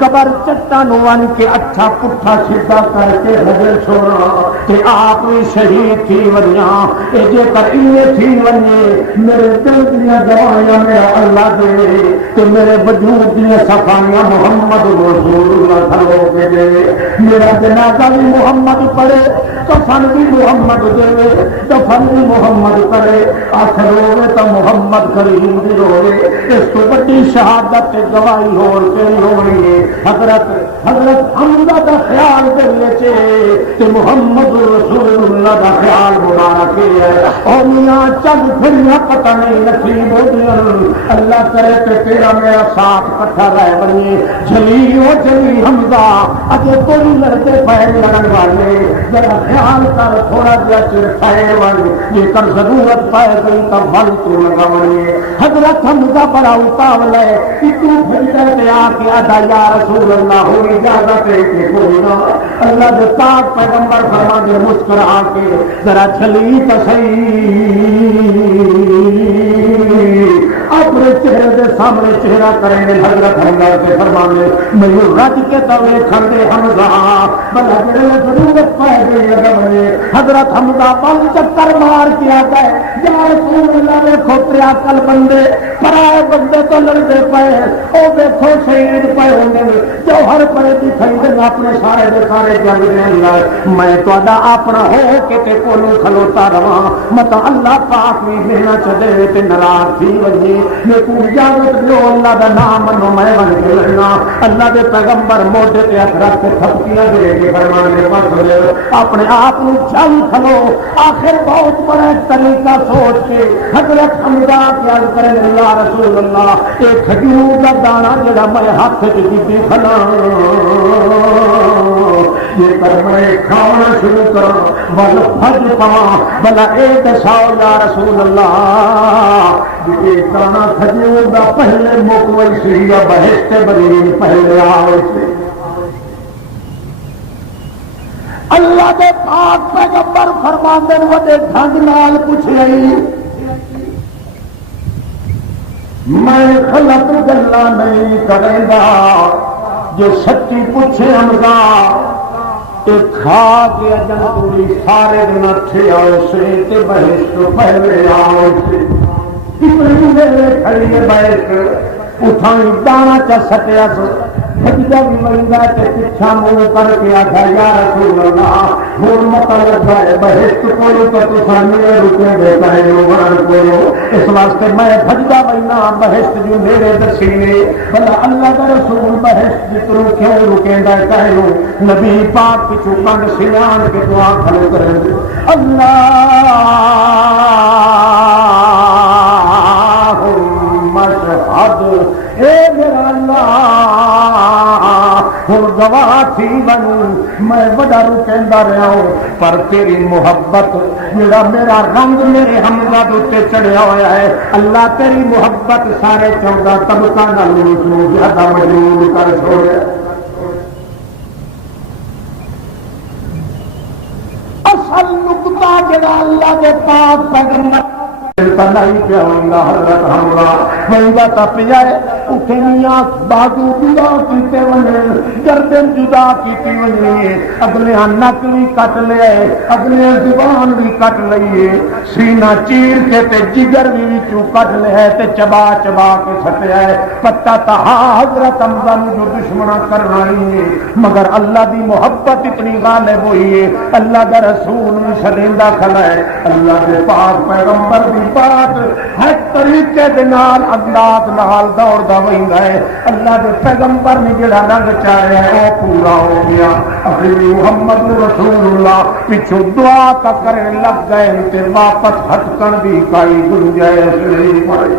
قبر چٹان ون کے اچھا پٹھا سیدھا کر کے حضر چھوڑا کہ آپ بھی شہید تھی ونیا جے کر انہیں تھی ونی میرے دل دیا دوائیاں میرا اللہ دے کہ میرے وجود دیا صفائیاں محمد رسول اللہ کھلو کے دے. میرا جنازہ بھی محمد پڑھے کفن بھی محمد دے دفن بھی محمد کرے آخر ہوئے تو محمد کریم بھی ہوئے. اس کو بڑی شہادت گواہی ہو کے ہونی ہے. حضرت حمزہ کا خیال کرنے سے کہ محمد رسول اللہ کا خیال مبارک ہے. اور میاں چند پھر پتہ نہیں نصیب ہو گیا اللہ کرے کہ تیرا میرا ساتھ کٹھا رہ بنی جلی ہو جلی حمزہ اجے کوئی لڑتے پہ لڑن والے ذرا خیال کر تھوڑا جا چر پائے والے یہ کر ضرورت پائے گئی تو بل تو لگا بنی. حضرت حمزہ بڑا اتاول ہے کہ تو بھیجے تے آ کے ادا یا رسول اللہ ہو اجازت ہے کہ کوئی نہ اللہ کے پاک پیغمبر فرما دے مسکرا کے ذرا چلی تو صحیح اپنے چہرے کے سامنے چہرہ کریں گے. حضرت حمزہ کے فرمانے میں رج کے توے کھڑے حمزہ بلا ضرورت پائے گئی لگے. حضرت حمزہ پل چکر مار کیا گئے یا رسول اللہ نے کھوتریا کل بندے پرائے بندے تو لڑتے پے او دیکھو شہید پے ہونے جو ہر پے دکھائی دے اپنے سارے دے سارے جنگ دے اللہ میں تو اپنا ہو کے تے کولو کھلوتا رہا مت اللہ پاک بھی لینا چلے تے ناراض تھی وجے میں تو اجازت سجو اللہ دا نام منو میں بن کے لڑنا اللہ دے پیغمبر موڈے تے ہاتھ رکھ کے تھپکیاں دے کے فرمان دے پاس اپنے آپ کو چل کھلو آخر بہت بڑا طریقہ سوچ کے حضرت حمزہ کیا کریں اللہ رسول اللہ ایک کھجور کا دانا جڑا میں ہاتھ چ جی کھلا یہ کر میں کھانا شروع کروں بل پھج پاواں بلا اے دساؤ یا رسول اللہ یہ دانا کھجور دا پہلے مکوئی سی یا بہشت بری پہلے آئے سے اللہ دے پاک پیغمبر فرماندے نے وڈے ڈھنگ نال پوچھ رہی میں غلط گلا نہیں کرے گا جو سچی پوچھے حمزہ تے کھا کے اجن پوری سارے دن اٹھے آئے سے تے بہشت پہلے آئے سے کتنی میرے کھڑی ہے بہشت اٹھائی دانا چا سٹیا سو سجدہ بھی مرنگا تے پچھا منہ کر کے آتا یا رسول اللہ ہور مطلب ہے بہشت کوئی تو تسانے رکے دیتا ہے لوگان کوئی اس واسطے میں سجدہ بننا بہشت جو میرے دسینے بلا اللہ کا رسول بہشت جتروں کیوں رکیں گا کہوں نبی پاک پچھو کنڈ سیان کے دعا کھلے کریں اے میرا اللہ ہوں گواہ تھی بنوں میں بڑا رکیندا رہا ہوں پر تیری محبت جڑا میرا رنگ میرے حمزہ دے چڑھیا ہوا ہے اللہ تیری محبت سارے 14 طبقہ نال مجنوں زیادہ مجنون کر چھوڑیا اصل نقطہ جڑا اللہ دے پاک پیغمبر نہیں پیا ہوگا حضرت حمزہ مہنگا تپ جائے اٹھنیاں بازو جدا کیتے ونے گردن جدا کیتی ونے اگلے نک بھی کٹ لے اگلے زبان بھی کٹ لئیے سینہ چیر کے تے جگر بھی وچوں کٹ لے تے چبا چبا کے سٹیا ہے پتہ تا حضرت حمزہ نوں جو دشمنا کرنا ہے مگر اللہ دی محبت اتنی غالب ہوئی ہے اللہ دا رسول بھی سدیندا کھلا ہے اللہ دے پاک پیغمبر دی بات ہر طریقے دے نال انداز نال دوڑدا ویندا ہے اللہ دے پیغمبر نے جڑا رنگ چاہیا ہے وہ پورا ہو گیا اخری محمد رسول اللہ پیچھے دعا کا کرنے لگ گئے تے واپس ہٹکن دی کوئی گنجائش نہیں پائی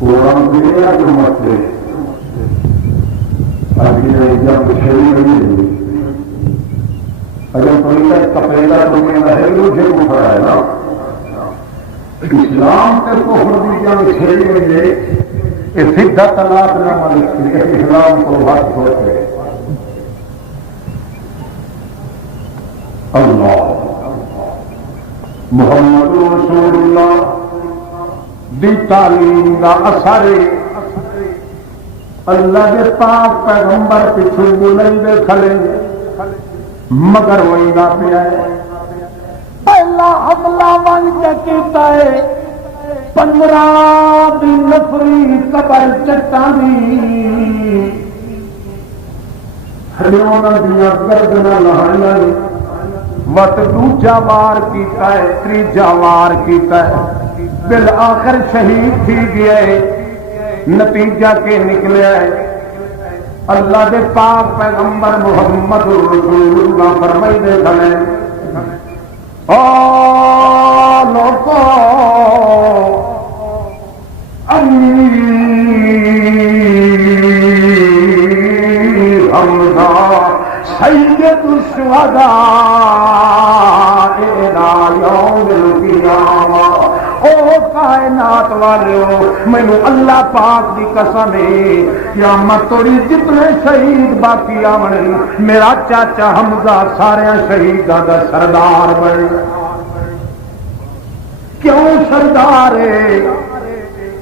قرآن دنیا کے مسئلے ابھی جب شریف نہیں اگر کوئی کا کپڑے کا تو میں ہے مجھے کفر ہے نا اسلام کے کفر بھی جب چھیڑ میں یہ سیدھا طلاق نہ مالک اسلام کو بات ہوتے اللہ محمد رسول اللہ دی تعلیم دا اثر اللہ کے پاک پیغمبر پیچھے بلندے کھڑے مگر وہی نہ پیا پہلا حملہ ون کے کیتا ہے 15 دی نفری قبر چٹانی ہریونا دیا گردنا لہانا وت دوجا وار کیتا ہے تیجا وار کیتا ہے بالآخر شہید تھی گیا ہے نتیجہ کے نکلیا ہے اللہ دے پاک پیغمبر محمد رسول اللہ فرمائی دے کھڑے او لوگو حمزہ سید الشہداء الى یوم القیامہ او کائنات والو مینو اللہ پاک دی قسم ہے قیامت توڑی جتنے شہید باقی آونے میرا چاچا حمزہ سارے شہیداں دا سردار بن کیوں سردار ہے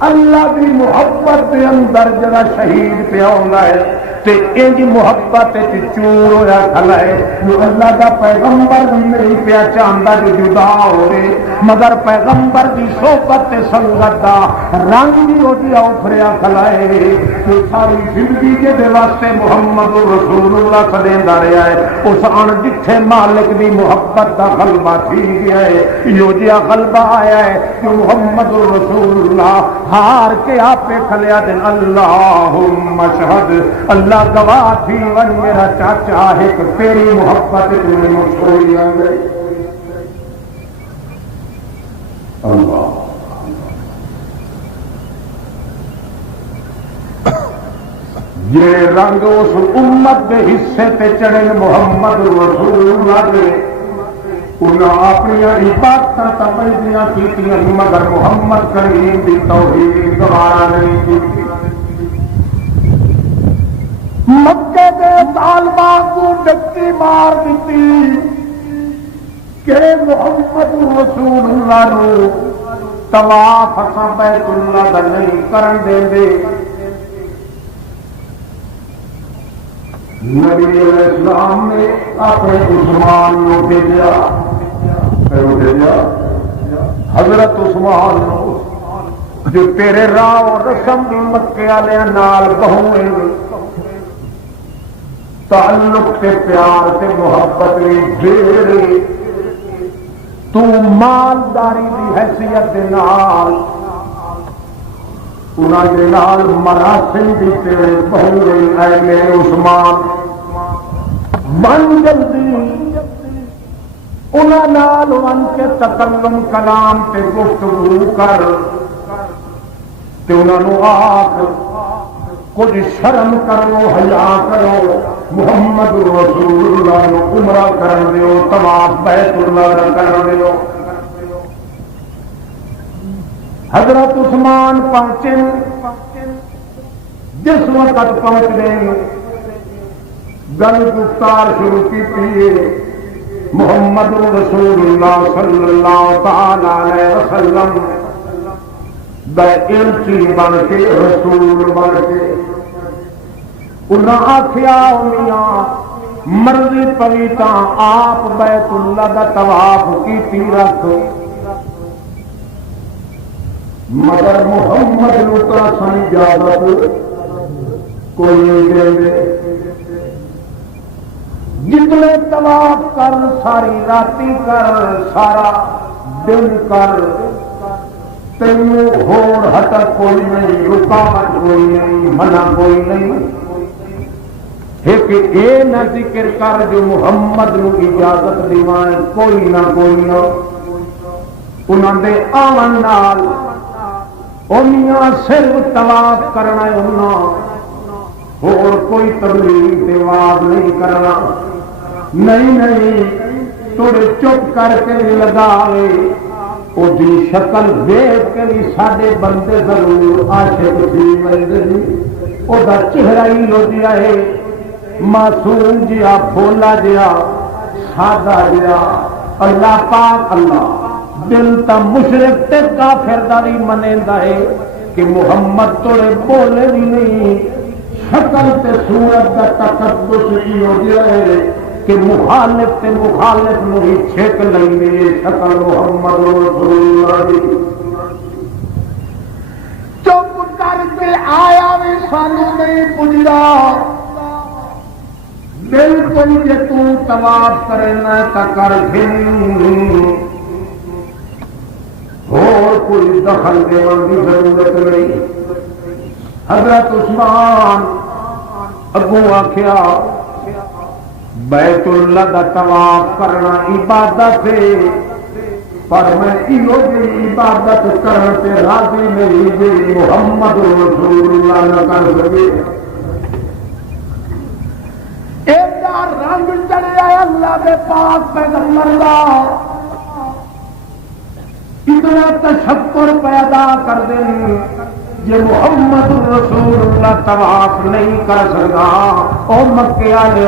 اللہ دی محبت دے اندر جڑا شہید پہ آوندا ہے تے انج محبت چور ہویا کھلا ہے جو اللہ دا پیغمبر بھی نہیں پیا چاہندا جو جدا ہوے مگر پیغمبر دی صحبت تے سنگت دا رنگ بھی ہو جیا اپھریا کھلا ہے کہ ساری زندگی دے واسطے محمد رسول اللہ سدیندا رہیا ہے اس ان جتھے مالک دی محبت دا غلبہ تھی گیا ہے یو جیا غلبہ آیا ہے کہ محمد رسول اللہ ہار کے آپ کھلیا دن اللہم اشہد اللہ گواہ تھی ون میرا چاچا ہے کہ تیری محبت تمہیں چھوڑی گئی اللہ یہ رنگ اس امت کے حصے تے چڑھے محمد رسول اللہ دے انہاں اپنی عبادت تبدیلیاں کیتیاں مگر محمد کریم دی توحید گوارا نہیں کی مکے دے طالبات کو ڈکتی مار دیتی کہ محمد رسول اللہ نو طواف اساں بیت اللہ دا نہیں کرن دے دے نبی علیہ السلام نے اپنے عثمان کو بھیجا حضرت عثمان جو تیرے راہ اور رسم دی مکے والے نال بہویں تعلق تے پیار تے محبت بھی دے تو مالداری دی حیثیت دے نال انہاں دے نال مراسم بھی تیرے بہویں اے میرے عثمان من جلدی انہاں نال ون کے تکلم کلام تے گفتگو کر تے انہاں نو آکھ کچھ شرم کرو حیا کرو محمد رسول اللہ نو عمرہ کرن دیو طواف بیت اللہ دا کرن دیو حضرت عثمان پہنچے جس وقت پہنچ گئے گل گفتار شروع کی تھی محمد رسول اللہ صلی اللہ تعالی علیہ وسلم الچی بن کے رسول بن کے انہاں آکھیا میاں مرضی پوی تاں آپ بیت اللہ دا طواف کیتی رکھ مگر محمد نو تا سن اجازت کوئی نہیں دے دے جتنے طواف کر ساری راتی کر سارا دن کر تینوں ہوڑ ہٹک کوئی نہیں رکاوٹ کوئی نہیں منع کوئی نہیں ایک اے نہ ذکر کر جو محمد نو اجازت دیوائیں کوئی نہ انہاں دے آون نال انہاں صرف طواف کرنا انہاں اور کوئی تبلیغ دیواز نہیں کرنا نہیں تھوڑے چپ کر کے لگا لے وہ شکل دیکھ کے بھی سارے بندے ضرور عاشق تھی بندے وہ چہرہ ہی ہو جیا ہے معصوم جیا بھولا جیا سادہ جیا اللہ پاک اللہ دل تا مشرک تے کافر دا بھی منیندا ہے کہ محمد توڑے بولے بھی نہیں شکل تے صورت دا تقدس ہی ہو گیا ہے کہ مخالف تے مخالف نو ہی چھک لیں شکل محمد رسول اللہ دی چپ کر کے آیا بھی سانو نہیں پجدا بالکل جے تو طواف کرنا تا کر اور کوئی دخل دینے کی ضرورت نہیں حضرت عثمان اگوں آخیا بیت اللہ دا طواف کرنا عبادت ہے پر میں ایو جی عبادت کرتے راضی نہیں جی محمد رسول اللہ نہ کر سکے ایڈا رنگ چڑھیا اللہ دے پاک پیغمبر دا اتنا تشکر پیدا کر دیں یہ محمد رسول اللہ طواف نہیں کر سکتا او مکے والے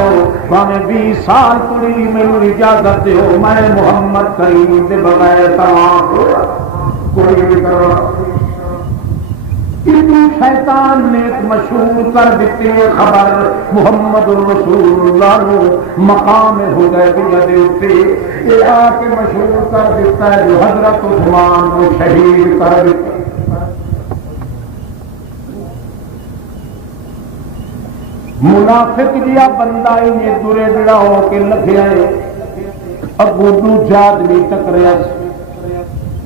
ہمیں 20 سال پوری میری اجازت دیو میں محمد کریم دے بغیر طواف کوئی نہیں کرنا شیطان نے مشہور کر دیتی ہے خبر محمد رسول اللہ نو مقام حدیبیہ دے اوتے یہ آ کے مشہور کر دیتا ہے جو حضرت عثمان کو شہید کر دیتا. منافق جیا بندہ ہی دورے دڑا ہو کے لگیا ہے اگو دوجا آدمی ٹکریا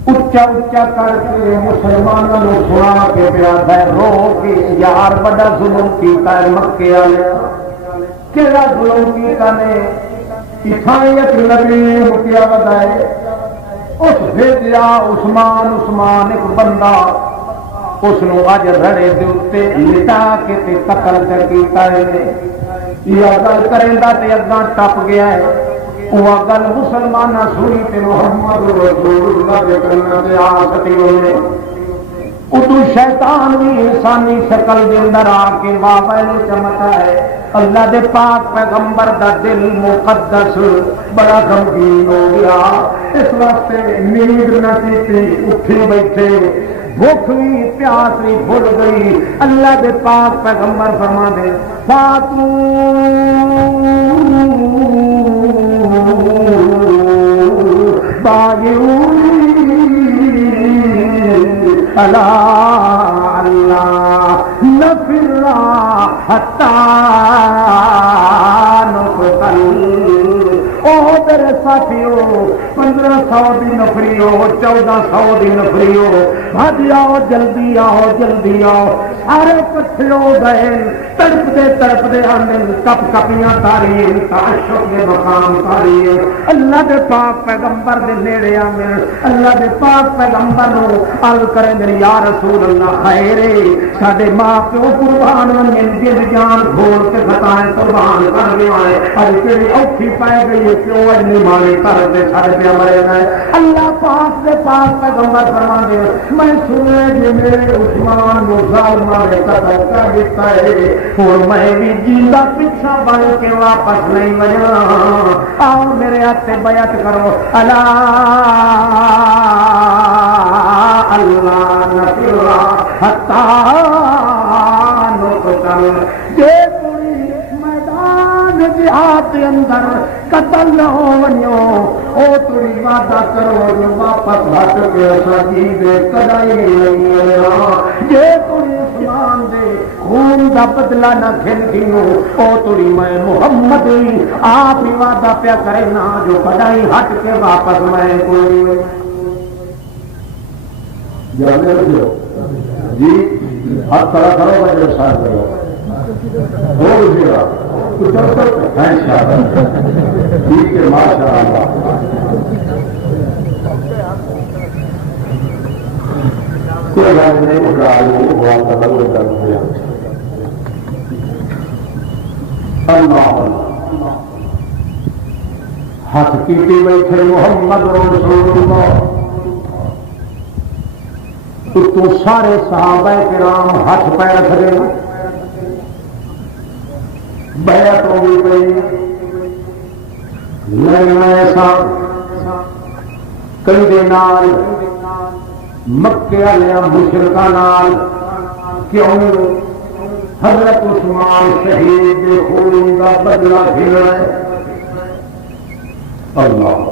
اچا اچا کر کے مسلمانوں کو سنا کے پیا ہے رو کے یار بڑا ظلم کیتا ہے مکے والے کہڑا ظلم کیتا نے عیسائیت نبی مکیا بدائے اس بھیجا عثمان عثمان ایک بندہ اس اج رڑے دے اوتے لٹا کے تے قتل کر کیتا ہے یہ گل کریں دا تے اگاں ٹپ گیا ہے وہ گل مسلمان سنی تے محمد رسول اللہ دے کلمے تے آ سٹی ہوئے ادو شیطان بھی انسانی شکل دے اندر آ کے مابین چمکا ہے اللہ دے پاک پیغمبر دا دل مقدس بڑا غمگین ہو گیا اس واسطے نیند نہ کیتی اٹھی بیٹھے بھوک بھی پیاس بھی بھول گئی اللہ دے پاک پیغمبر فرما دے فاتو اللہ نفر حتی نقتل او میرے ساتھیو 1500 دی نفری ہو 1400 دی نفری ہو بھاجی آؤ جلدی آؤ جلدی آؤ سارے کٹھے ہو گئے تڑپ دے آنے کپ کپیاں تاری تعشق کے مقام تاری اللہ دے پاک پیغمبر دے نیڑے آنے اللہ دے پاک پیغمبر نو عرض کریں میرے یا رسول اللہ خیرے ساڈے ماں پیو قربان من دل جان گھول کے ختائیں قربان کر گئے ہیں اور تیری اوکھی پائے گئی کیوں اجنی مالی کر دے سارے پہ مرے گئے اللہ پاک دے پاک پیغمبر فرما دے میں سنے جی میرے عثمان نو ظالمہ نے قتل کر دیتا ہے اور میں بھی جیندہ پیچھا بن کے واپس نہیں بجا آؤ میرے ہاتھ بیعت کرو اللہ اللہ نفرہ حتی نقتل جے پوری میدان جہاد کے اندر قتل نہ ہو ونیو او تری وعدہ کرو جو واپس ہٹ کے سجی دے کدائی نہیں ہویا جے تری عثمان دے خون دا بدلہ نہ کھل گیو او تری میں محمد آپ ہی وعدہ پیا کرے نا جو کدائی ہٹ کے واپس میں کوئی جی ہاتھ کھڑا کرو میں جب ساتھ کرو ہو گئی ٹھیک ہے ماشاء اللہ کوئی بات نہیں ہاتھ کیتی بیٹھے محمد رسول اللہ تو سارے صحابہ کرام ہاتھ پہ رکھ دے بیعت ہو گئی پئی لیکن ایسا کئی دے نال مکے والے مشرکاں نال کیوں حضرت عثمان شہید دے خون دا بدلہ گھلنا ہے اللہ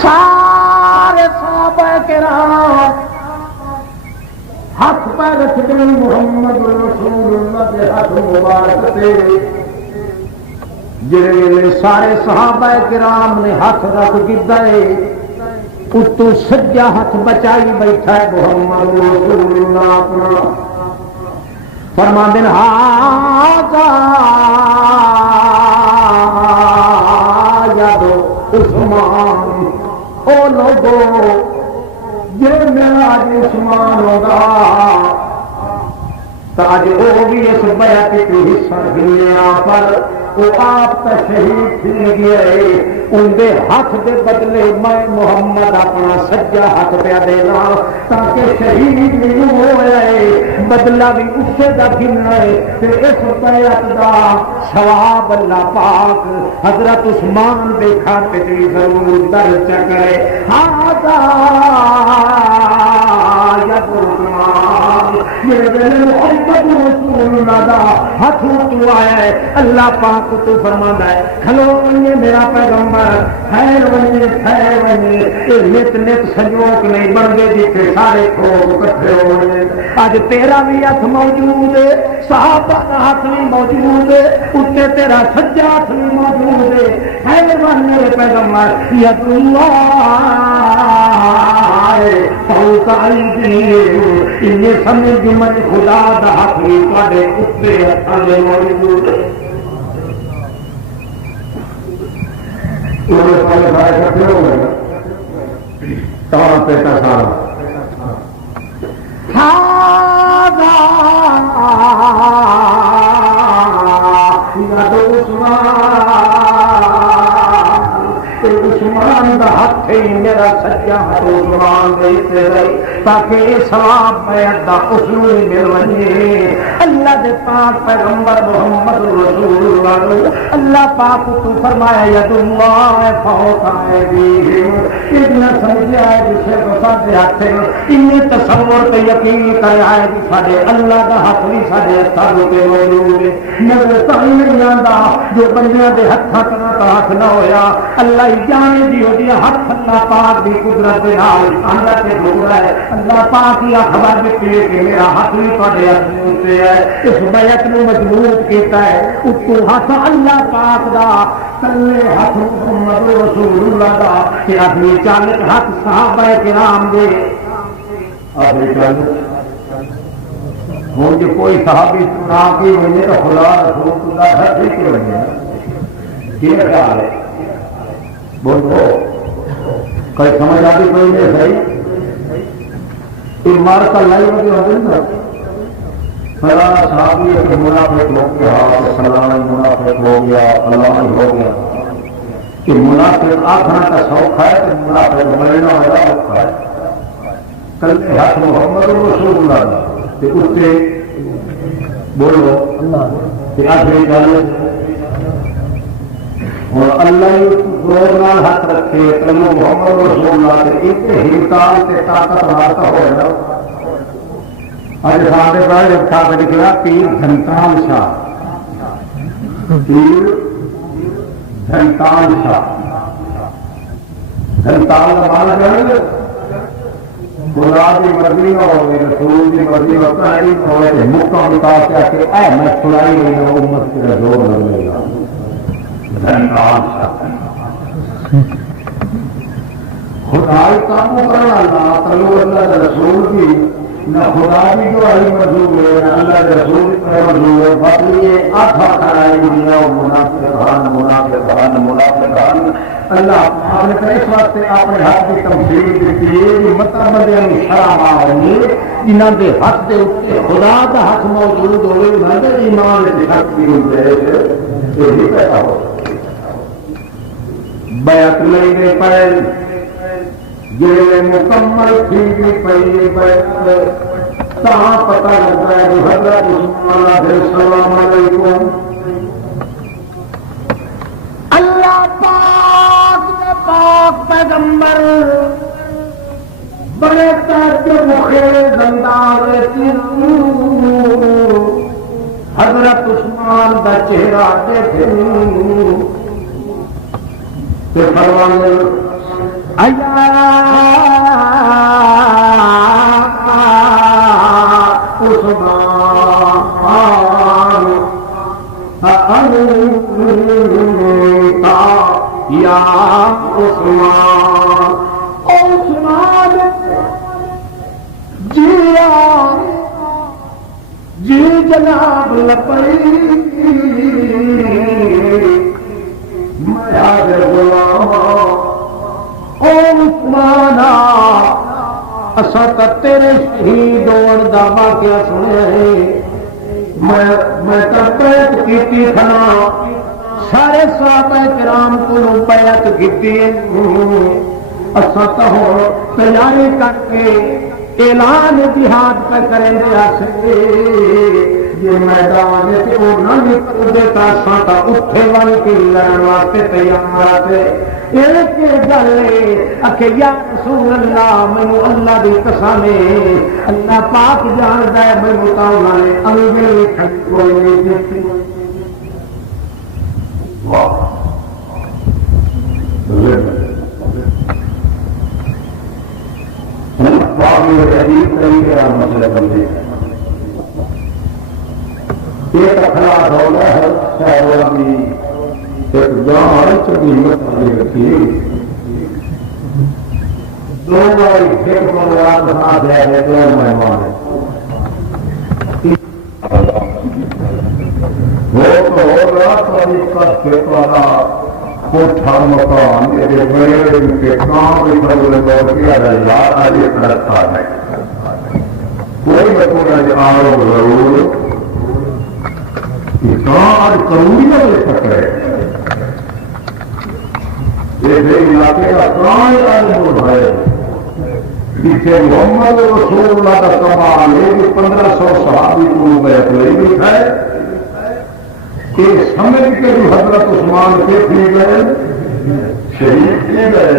سارے صحابہ کرام ہاتھ پہ رکھ دے محمد رسول اللہ کے ہاتھ مبارک سے جڑے سارے صحابہ کرام نے ہاتھ رکھ گئے اتو سجا ہاتھ بچائی بیٹھا ہے محمد رسول اللہ اپنا فرما دن ہاذا یادو عثمان او لوگو یہ میرا عثمان ہوگا تاج وہ بھی اس بیعت کی حصہ گنیا پر وہ آپ کا شہید تھی گئے ان دے ہاتھ دے بدلے میں محمد اپنا سجا ہاتھ پہ دینا تاکہ شہید بھی ہوئے بدلہ بھی اسے دا گننا ہے اس بیعت دا ثواب اللہ پاک حضرت عثمان دے کھاتے تھی ضرور درج کرے ہاں یا میرے ویلے محمد رسول اللہ دا ہاتھ تو آیا ہے اللہ پاک تو فرماندا ہے کھلو یہ میرا پیغمبر خیر بنے نت نت سنجوک نہیں بنتے جتنے سارے لوگ کٹھے ہوئے اج تیرا بھی ہاتھ موجود ہے صحابہ کا ہاتھ بھی موجود ہے اتنے تیرا سجا ہاتھ بھی موجود ہے خیر بن میرے پیغمبر ید سمجھ من خدا دا ہاتھ بھی تے اتنے ہاتھوں میں موجود ہے سارے کٹھے ہو گئے سارا پیٹا سارا عثمان دا ہاتھ ہی میرا سچا ہاتھ عثمان دیتے رہی تاکہ ثواب بیعت دا اس نوں مل وجے اللہ دے پاک پیغمبر محمد رسول اللہ اللہ پاک تو فرمایا ید اللہ فوق ایدیہم اتنا سمجھا ہے جسے ساڈے ہاتھ انہیں تصور تے یقین کریا ہے کہ ساڈے اللہ دا ہاتھ بھی ساڈے ہاتھاں تے موجود ہے نظر تو نہیں آندا جو بندیاں دے ہتھاں تے ہاتھ نہ ہویا اللہ ہی جانے دی ہوتی ہاتھ اللہ پاک دی قدرت دے نال اللہ تے جوڑا ہے اللہ پاک ہی خبر دیتی ہے کہ میرا ہاتھ بھی تہاڈے ہاتھ تے ہے اس بیعت نو مضبوط کیتا ہے اتو ہاتھ اللہ پاک دا تلے ہاتھ محمد رسول اللہ دا کہ اپنی چالک ہاتھ صحابہ کرام دے آخری چل ہوں جو کوئی صحابی نہ کی مجھے تو خدا رسول اللہ ہے ٹھیک لگے کیا خیال ہے بولو کوئی سمجھ آتی کوئی نہیں صحیح مار کا لائی بڑی ہو گئی نا فلانا صحابی ایک منافق ہو گیا فلانا منافق ہو گیا فلانا ہو گیا کہ منافق آخر کا شوق ہے تو منافق مرنا ہوا شوق ہے کل ہاتھ محمد رسول اللہ اتنے بولو آخری گل اور اللہ زور نال ہاتھ رکھے کلو محمد رسول اللہ ایک ہمتان سے طاقت مارتا ہو رہا اج سارے پڑھ رکھا پہ نکلا پیر دھنتان شاہ پیر دھنتان شاہ دھنتان کا مانا جائے خدا کی مرضی نہ ہوگی رسول کی مرضی ہوئے مکہ مکا کے کہ اے میں چھڑائی گئی ہوں امت کا زور لگے گا خدائی کام کرنا نہ تلو اللہ کے رسول کی نہ خدا کی جو آئی مزدور ہے نہ اللہ کے رسول کی مزدور ہے باقی یہ آٹھا کرائی دنیا منافقان اللہ آپ نے اس واسطے اپنے ہاتھ کی تمثیل دیتی ہے کہ مطلب بندے شرم آئیں جنہوں کے ہاتھ کے اتنے خدا کا ہاتھ موجود ہوئے انہوں نے ایمان کی شکتی ہوئی پیدا ہو بیعت لئی گئی پڑے جی مکمل تھی بھی پی کہاں پتہ لگتا ہے کہ حضرت عثمان السلام علیکم اللہ پاک دے پاک پیغمبر بڑے تعجب خیز انداز حضرت عثمان دا چہرہ دیکھے فرمانے یا عثمان جی جناب لپئی عثمانا اسا تیرے شہید ہونے دا واقعہ سنیا میں بیعت کیتی کھنا سارے صحابہ کرام کو بیعت کیتی اسا تو تیاری کر کے اعلان جہاد پہ کریں دے یہ میدان سے وہ نہ نکلتے ساٹا اٹھے بن کے لڑن واسطے تیار تھے ایک گل آخے یا رسول اللہ مینو اللہ کی قسم ہے اللہ پاک جانتا ہے مینو تو انہوں نے انگلی کوئی نہیں دیتی مسئلہ بندے ایک اخلاق ہونا ہے شاید ایک جان چکی ہمت رکھی دو بار ہاتھ ہے دو مہمان وہ تو ہو رات والی کھیت والا کوٹھا مکان یہ بڑے کے کام بھی بڑے دور کیا ہے یار آج ایک رکھا ہے کوئی بتانا آؤ ضرور آج قانونی نہ لے سکے یہ علاقے کا پرانا عالم ہے پیچھے محمد رسول اللہ کا کمال ہے کہ 1500 صحابی کو بیعت نہیں ہے کہ سمجھ کے بھی حضرت عثمان کے کیے گئے شہید کیے گئے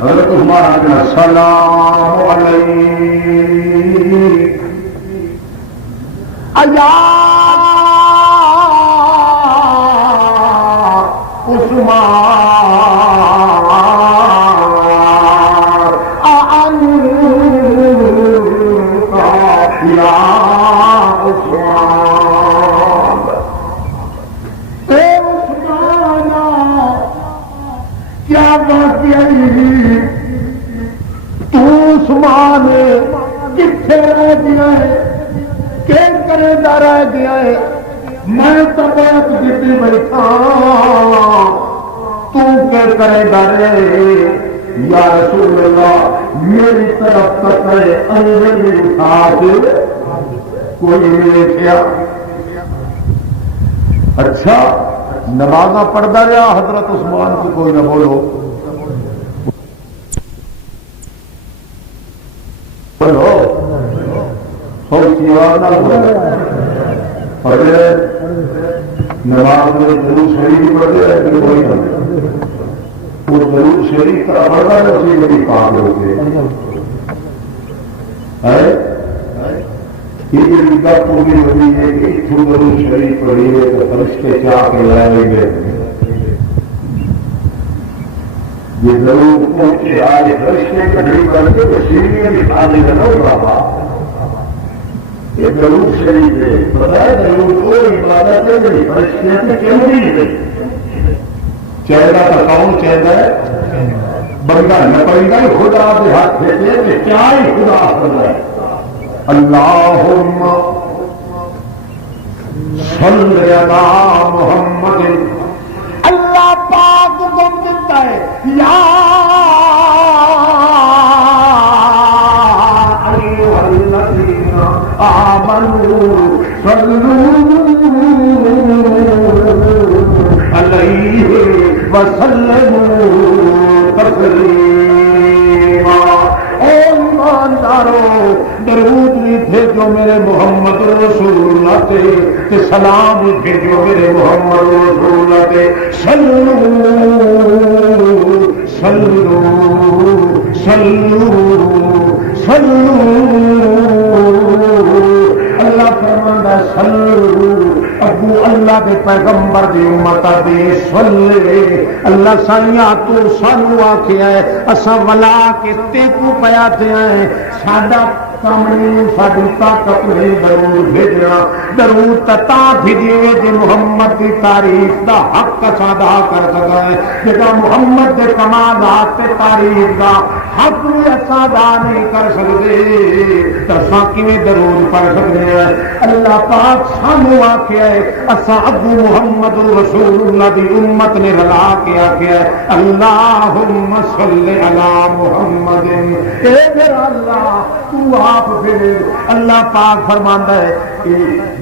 حضرت عثمان نے السلام علیکم یا عثمان یا عثمان کیا بات تو عثمان کتنے رہ گیا ہے کہ کرے گا رہ گیا ہے میں تو بات دیتی بیٹھا تو کیا کرے گا رے یا رسول اللہ میری طرف تک انجلی اٹھا کے کوئی نہیں کیا اچھا نمازاں پڑھتا رہا حضرت عثمان کو کوئی نہ بولو بولو پڑھے نماز میں ضرور شریف پڑھتے رہتے کوئی نہ وہ ضرور شریف کا پڑھتا ہے اسی میری کام ہوتے یہ گل پوری ہوئی ہے کہ اتوں ضرور شریف پڑھی ہے تو فرشتے چاہ کے لائے گئے یہ ضرور پہنچے آج فرشتے کھڑی کر کے تو سیڑھیاں بھی کھا لے گا بابا یہ ضرور شریف ہے پتا ہے ضرور کوئی عبادت ہے نہیں فرشتے سے کیوں نہیں ہے چہرہ کا کون چہرہ ہے بندہ نہ پڑھتا ہی خدا کے ہاتھ دیتے کہ کیا ہی خدا کر رہا ہے اللہم صلی علی محمد اللہ پاک کو دیتا ہے یا ایھا الذین آمنوا صلوا علیہ وسلموا تسلیما اے ایماندارو درود بھی بھیجو میرے محمد رسول اللہ تے سلام بھی بھیجو میرے محمد رسول اللہ تے صلو صلو صلو صلو اللہ فرماندا صلو ابو اللہ دے پیغمبر دی امت دے صلی اللہ سائیاں تو سانو آکھیا ہے اساں ولا کے تے کو پیا تے ہیں ساڈا کامنی ساڈی طاقت نہیں درود بھیجنا درود تا بھیجیے جے محمد کی تعریف دا حق ادا کر سکا ہے جدا محمد دے کمالات تے تعریف دا حق بھی ادا نہیں کر سکتے تو اساں کیویں درود پڑھ سکتے ہیں اللہ پاک سانو آکھیا ہے اساں ابو محمد رسول اللہ دی امت نے رلا کے آکھیا ہے اللہم صلی علی محمد اے میرا اللہ تو آپ پھر اللہ پاک فرماندا ہے کہ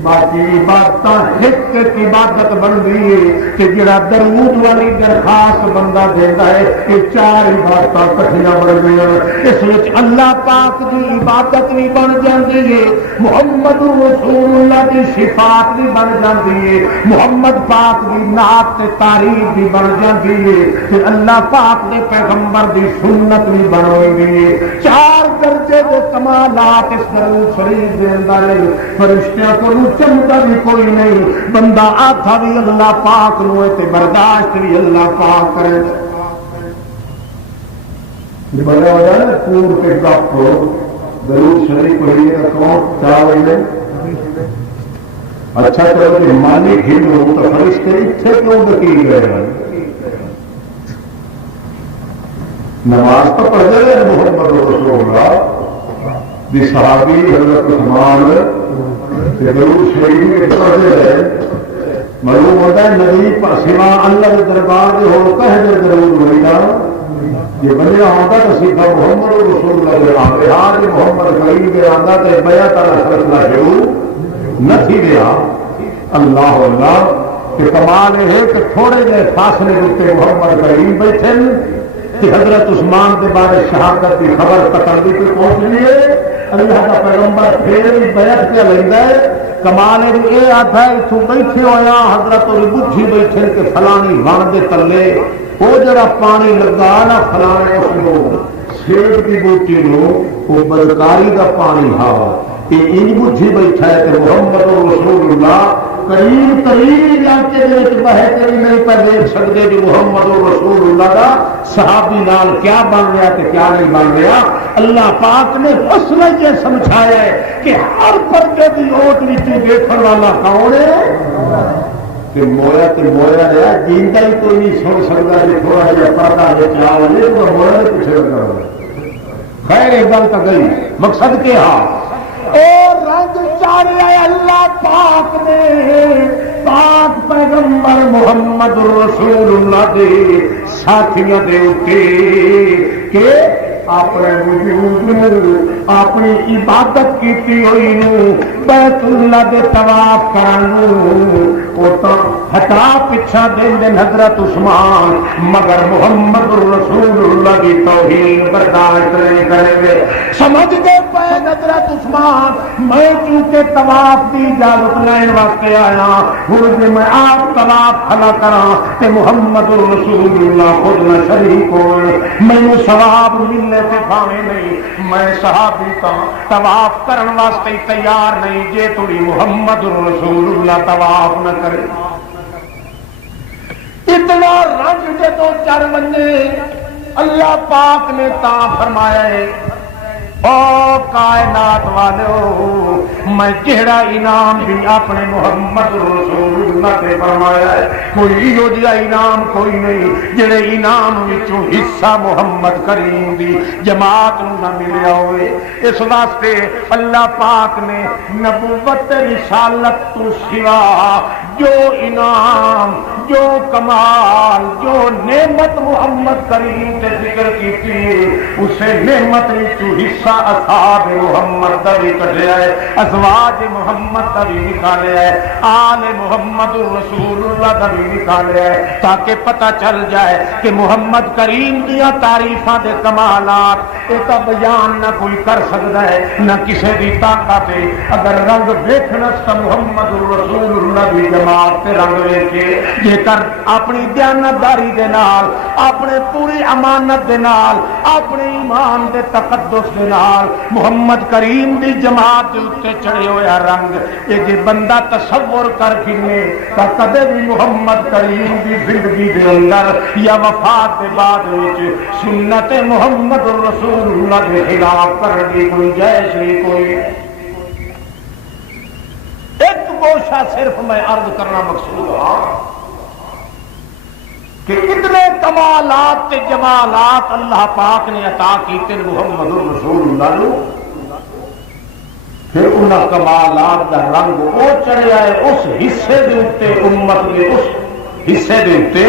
باقی عبادت ایک عبادت بن گئی ہے کہ جڑا درود والی درخواست بندہ دیتا ہے کہ چار عبادت کٹھیاں بن سکتے ہیں. اس وچ اللہ پاک دی عبادت بھی بن جاندی ہے, محمد رسول اللہ دی صفات بھی بن جاندی ہے, محمد پاک دی نعت تے تعریف بھی بن جاندی ہے, تے اللہ پاک دے پیغمبر دی سنت بھی بن گئی ہے. چار درجے دے کمالات اس درود شریف دے اندر ہے. فرشتیاں کو چمتا بھی کوئی نہیں, بندہ آتھا بھی اللہ پاک نو تے برداشت بھی اللہ پاک کرے. یہ بڑا ہو جائے نا پور کے کپ کو درود شریف پڑھیے گا کون چار بجے. اچھا چلو کہ مانی گھر ہو تو فرشتے اتنے کیوں وکیل رہے ہیں. نماز تو پڑھتے رہے محمد رسول اللہ دی صحابی حضرت عثمان درود شریف کے پڑھتے رہے. معلوم ہوتا ہے نبی سوا اللہ کے دربار کے ہو کہہ درود ہوئیگا یہ بنیا ہوتا تو سیکھا محمد رسول اللہ کے آتے آج محمد کریم کے آتا تو بیعت والا سلسلہ شروع نہ تھی گیا. اللہ اللہ کہ کمال ہے کہ تھوڑے جے فاصلے کے محمد کریم بیٹھے کہ حضرت عثمان کے بارے شہادت کی خبر تکڑی پہ پہنچ رہی ہے. اللہ کا پیغمبر پھر بھی بیعت کیا لینا ہے. کمال یہ آتا ہے اتوں بیٹھے ہوا حضرت اور بجھی بیٹھے کہ فلانی ون کے تلے وہ جڑا پانی لگا نا فلانے اس سیب کی بوٹی نو وہ بدکاری کا پانی ہوا یہ انج بجھی بیٹھا ہے کہ محمد رسول اللہ قریب ترین علاقے بہ کے بھی نہیں پہ دیکھ سکتے کہ محمد رسول اللہ کا صحابی نال کیا بن گیا کہ کیا نہیں بن گیا. اللہ پاک نے فصلہ یہ سمجھایا ہے کہ ہر پردے کی اوٹ نیچے دیکھنے والا کون ہے کہ مویا رہا جیتا ہی کوئی نہیں سن سکتا کہ تھوڑا جہا پردہ کیا ہو جائے تو مویا نے پیچھے لگا. خیر ایک گل تو گئی مقصد کیا اور رنگ چاڑیا اللہ پاک نے پاک پیغمبر محمد رسول اللہ دے ساتھیاں دے اتے کہ اپنے وجود اپنی عبادت کی ہوئی بیت اللہ دے طواف کرن ہٹا پچھا دین حضرت عثمان مگر محمد رسول اللہ کی توہین برداشت نہیں کریں گے. سمجھ گئے پے حضرت عثمان میں چونکہ طواف کی اجازت لین واسطے آیا ہوں جی میں آپ طواف کھلا کرا تے محمد رسول اللہ خود نہ شریک ہوئے مینوں ثواب ملنے سے بھاوے نہیں میں صحابی کا طواف کرن واسطے تیار نہیں جے تھوڑی محمد رسول اللہ طواف نہ کرے. اتنا رنگ جدو چڑھ بنے اللہ پاک نے تا فرمایا ہے او کائنات والو میں جہڑا انعام بھی اپنے محمد رسول اللہ سے فرمایا ہے کوئی یہ جہا انعام کوئی نہیں جڑے انعام وچوں حصہ محمد کریم دی جماعت نو نہ ملیا ہوئے. اس واسطے اللہ پاک نے نبوت رسالت تو سوا جو انعام جو کمال جو نعمت محمد کریم سے ذکر کی تھی اسے نعمت وچوں حصہ اصحاب محمد دا بھی کٹیا ہے, ازواج محمد دا بھی نکالیا ہے, آل محمد رسول اللہ دا بھی نکالیا ہے تاکہ پتہ چل جائے کہ محمد کریم دیا تعریفاں دے کمالات یہ تو بیان نہ کوئی کر سکتا ہے نہ کسی دی طاقت ہے. اگر رنگ دیکھنا تو محمد رسول اللہ دی جماعت تے رنگ ویکھے جے کر اپنی دیانتداری دے نال اپنے پوری امانت دے نال اپنے ایمان دے تقدس دے نال محمد کریم دی جماعت دے اوتے چڑھے ہویا رنگ یہ جے بندہ تصور کر کھنے تا کدے بھی محمد کریم دی زندگی دے اندر یا وفات دے بعد وچ سنت محمد رسول اللہ دے خلاف کرنے کی گنجائش نہیں کوئی. ایک گوشہ صرف میں عرض کرنا مقصود ہاں کہ کتنے کمالات تے جمالات اللہ پاک نے عطا کیتے محمد رسول اللہ نو پھر ان کمالات دا رنگ وہ چڑھیا ہے اس حصے دے اوتے امت کے اس حصے دے اوتے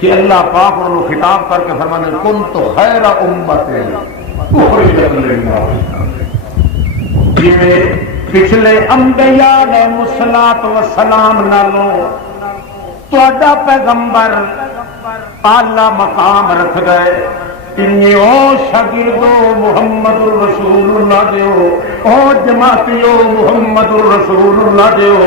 کہ اللہ پاک انہوں خطاب کر کے فرمانے کنت خیر امت اخرجت للناس جویں پچھلے انبیاء علیہ الصلوۃ والسلام نالوں تہاڈا پیغمبر اعلی مقام رکھ گئے انہیں او شاگردو محمد الرسول اللہ دیو، او جماعتیو محمد الرسول اللہ دیو،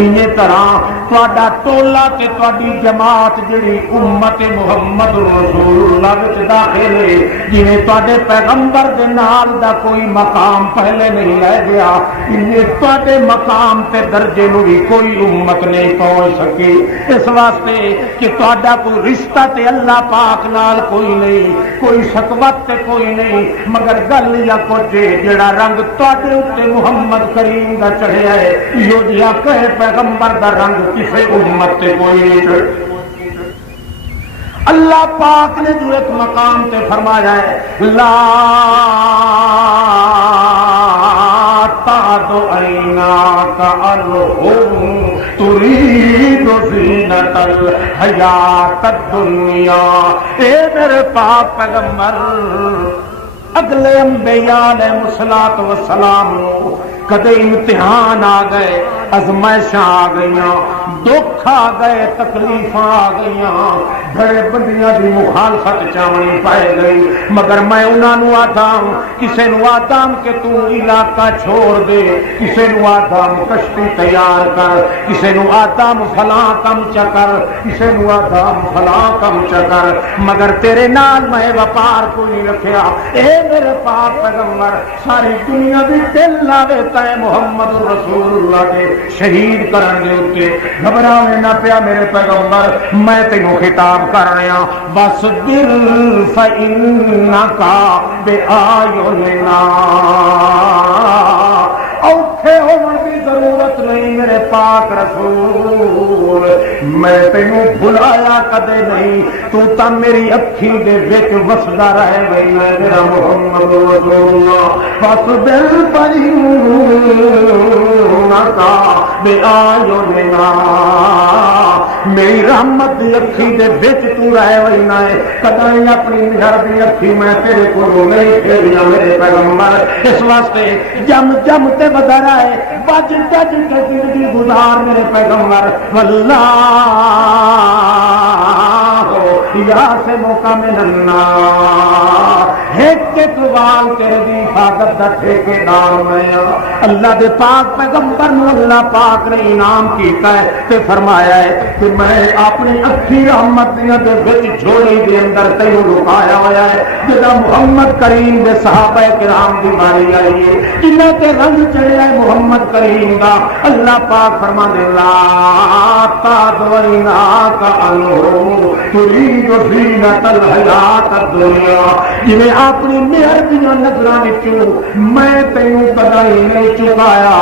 انہیں طرح تہاڈا ٹولا تے تہاڈی جماعت جڑی امت محمد الرسول اللہ وچ داخل ہے، جویں تہاڈے پیغمبر دے نال دا کوئی مقام پہلے نہیں لے گیا، انہیں تہاڈے مقام تے درجے نو بھی کوئی امت نہیں پہنچ سکی، اس واسطے کہ تہاڈا کوئی رشتہ تے اللہ پاک نال کوئی نہیں، کوئی شکوت تے کوئی نہیں، مگر گل یا کچھ جڑا رنگ تہاڈے اوتے محمد کریم دا چڑھیا ہے، یو جیا کہ پیغمبر دا رنگ کسے امت تے کوئی نہیں چڑھیا۔ اللہ پاک نے جو ایک مقام تے فرمایا ہے لا تعد عیناک عنہم ترید زینت الحیات الدنیا، اے میرے پاک پیغمبر اگلے انبیاء علیہ الصلوۃ والسلام نو کدے امتحان آ گئے، ازمائشاں آ گئیاں، دکھ آ گئے، تکلیفاں آ گئیاں، بڑے بندیاں دی مخالفت چاونی پائے گئی، مگر میں انہاں نو آدم کسے نو آدم کہ تو علاقہ چھوڑ دے، کسے نو آدم کشتی تیار کر، کسے نو آدم فلاں کم چکر، کسے نو آدم فلاں کم چکر، مگر تیرے نال میں وپار کوئی نہیں رکھیا، اے میرے پاک پیغمبر ساری دنیا دی دل لاوے تے محمد رسول اللہ کے شہید کرن دے اوتے گھبراوے نہ پیا میرے پیغمبر، میں تینوں خطاب کر رہا بس دل فإنک بآیوننا، اوکھے ہون کی ضرورت نہیں میرے پاک رسول، میں تینوں بھلایا کدے نہیں، تو تا میری اکھی دے وچ وسدا رہ گئی ہے میرا محمد رسول اللہ، بس دل فإنک بآیوننا، میری رحمت دی اکھی دے وچ تو رہ وینا ہے، کدی اپنی مہر دی اکھی میں تیرے کولوں نہیں پھیریا میرے پیغمبر، اس واسطے جم جم تے بدر آئے بج گج کے زندگی گزار میرے پیغمبر، واللہ یا سے موقع میں ننا ایک ایک وال تیرے دی حفاظت دا ٹھیکے دار میں، اللہ دے پاک پیغمبر نے اللہ پاک نے انعام کیتا ہے تے فرمایا ہے کہ میں اپنی اکھی رحمت دے وچ جھولی دے اندر تینوں لکایا ہوا ہے، جدا محمد کریم دے صحابہ کرام دی باری آئی ہے، جنہاں تے رنگ چڑھیا ہے محمد کریم دا، اللہ پاک فرماندے لا تعذرناک عنہم ترید زینت الحیات الدنیا، جویں اپنی مہر دیاں نظراں وچوں میں تینوں کدی نہیں چکایا،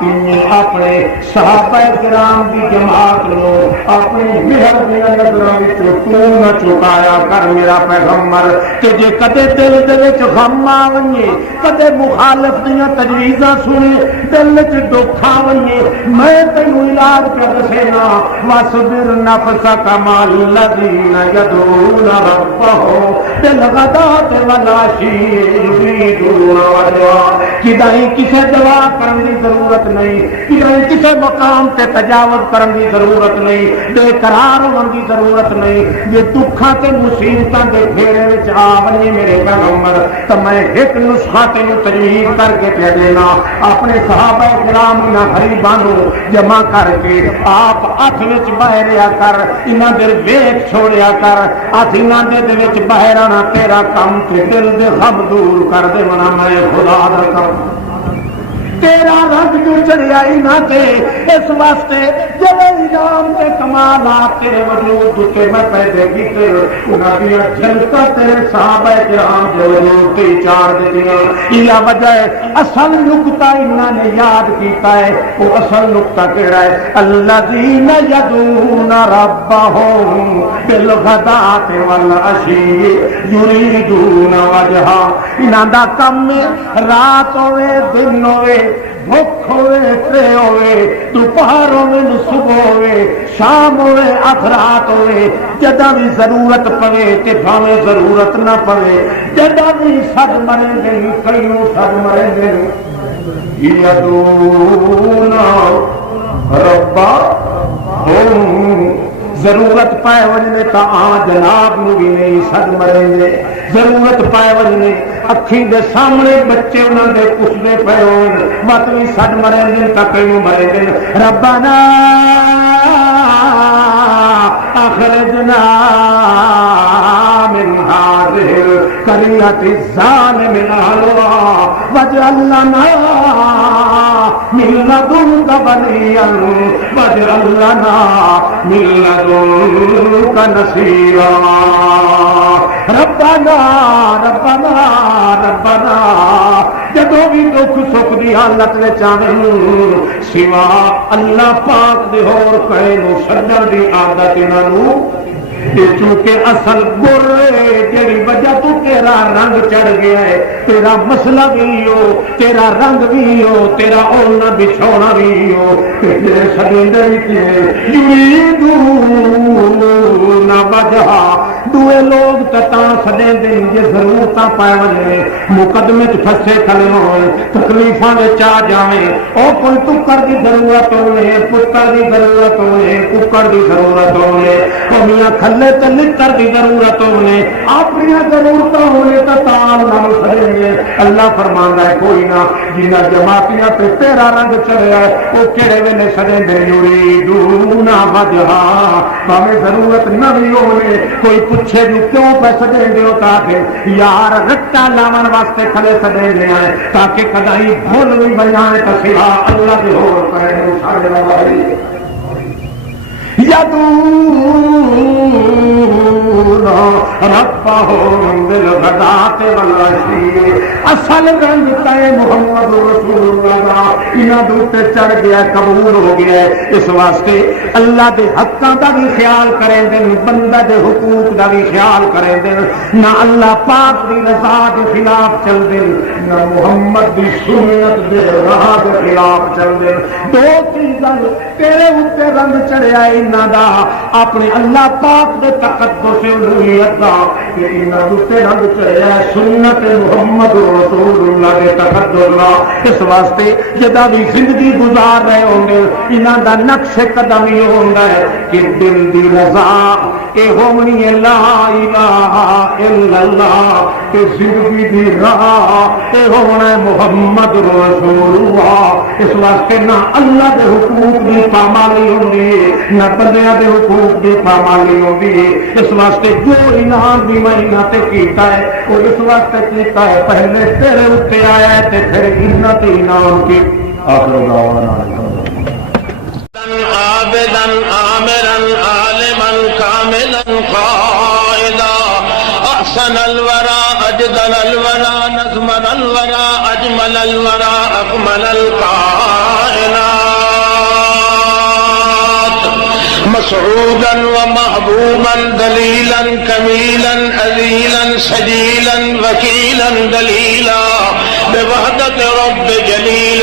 انہیں اپنے صحابہ کرام دی جماعت نو اپنی مہر دیاں نظراں وچوں تو نہ چکایا کر میرا پیغمبر، کہ جے کدے دل دے وچ غم آوے، کدے مخالف دیاں تجویزاں سنے، دل وچ دکھ آوے، میں تینوں علاج کر دسینا، واصبر نفسک مع الذین یدعون ربهم بالغداۃ والعشی یریدون وجہہ، کدی کسے دعا کرن دی ضرورت نہیں، کدی کسے مقام تے تجاوز کرن دی ضرورت نہیں، بے قرار ہون دی ضرورت نہیں، جے دکھاں تے مصیبتاں دے گھیرے وچ آویں میرے پیغمبر تے میں ایک نسخہ تینوں تجویز کر کے دے دینا، اپنے صحابہ کرام انہاں غریباں نو جمع کر کے آپ ہاتھ وچ بہ رہیا کر، انہاں دے ویکھ چھوڑیا کر، ہاتھ انہاں دے وچ بہ رہنا تیرا کم تے دل دے غم دور کر دے منا میں خدا دا کم، تیرا رنگ جو چڑھیا انہاں تے، اس واسطے جب انعام تے کمالات تیرے وجود کے میں پیدا کیتے، انہاں دی جھلکاں تیرے صحابہ کرام دے وجود تے چار دیاں، یہ وجہ ہے اصل نقطہ انہاں نے یاد کیتا ہے، وہ اصل نقطہ کیڑا ہے الذین یدعون ربهم بالغداۃ والعشی یریدون وجہہ، انہاں دا کم رات ہوے دن ہوے، بھوک ہوئے ترے ہوئے، دوپہر ہوئے صبح ہوئے، شام ہوئے رات ہوئے، جدا بھی ضرورت پوے تے بھاویں ضرورت نہ پوے، جدا بھی سد مرے گئی کئیوں سد مرے گئی، یدعون ربهم، ضرورت پائے وجنے تا جناب نو بھی نہیں سد مریں گے، ضرورت پائے وجنے اکھی دے سامنے بچے انہوں دے پوچھتے پے ہو مت بھی سڈ مرے دن تک مرے دن ربنا اخرجنا من هذه القرية الظالم أهلها واجعل لنا من لدنك وليا واجعل لنا من لدنك نصيرا ربنا ربنا ربنا جدو بھی دکھ سکھ دی حالت میں چاہیں سوا اللہ پاک دے ہور کہے نو سجن دی عادت انہوں چونکہ اصل گر جیڑی وجہ تو تیرا رنگ چڑھ گیا ہے تیرا مسئلہ بھی ہو تیرا رنگ بھی ہو تیرا اولنا بچھونا بھی ہو تیرے سجندے کی یریدون وجہ دوے لوگ تتا سدے دن یہ ضرورتاں پائے وجے مقدمے چ پھسے کھڑے ہوئے تکلیفاں وچ آ جاویں او کوئی ٹکر دی ضرورت ہوے پتر دی ضرورت ہوے ککڑ دی ضرورت ہوے او میاں کھلے تے لتر دی ضرورت ہوے اپنی ضرورتاں ہوے تے تال نال سدے اللہ فرماندا ہے کوئی نہ جنہ جماعتیاں تے تیرا رنگ چڑھیا ہے او کیڑے ویلے سدے دے یریدون وجہ بھاویں ضرورت نہ بھی ہوے کوئی پوچھے جو کیوں پیسے دیں گے تاکہ یار رٹا لاون واسطے کھڑے سدے دے آئے تاکہ کدائی بھول بھی بجائے تو سوا اللہ کے ہور کرے سارے لوائی ربهم بالغداة والعشي اصل رنگ تے محمد رسول اللہ انہاں دوتے چڑھ گیا قبول ہو گیا اس واسطے اللہ دے حقاں دا بھی خیال کریں دن بندہ دے حقوق دا بھی خیال کریں دن نہ اللہ پاک دی رضا دے خلاف چل دن نہ محمد دی سنت دے راہ دے خلاف چل دن دو چیزاں تیرے اوتے رنگ چڑھیا انہاں دا اپنے اللہ پاک دے تقدس الوہیت دا کہ انہاں دوتے رنگ چڑھیا سنت محمد رسول اللہ دے تقدس دا اس واسطے جدا بھی زندگی گزار رہے ہوں گے انہاں دا نقش قدم یہ ہوندا ہے کہ دل دی رضا اے ہونی لا الہ الا اللہ کہ زندگی دی راہ اے ہونا محمد رسول اللہ اس واسطے نہ اللہ دے حقوق دی پامالی ہوندی نہ بندیاں دے حقوق دی پامالی ہوندی اس واسطے جو انعام بھی میں انہاں تے کیتا ہے وہ اس واسطے کیتا ہے پہلے تیرے اوتے آیا ہے تے پھر انہاں تے انعام کی آخر دعوانا عابدا عامرا عالما كاملا قائدا احسن الورى اجدل الورى نظمن الورى اجمل الورى اكمل القائنات مسعودا ومحبوبا دليلا كميلا اذيلا سجيلا وكيلا دليلا بوحدة رب جليل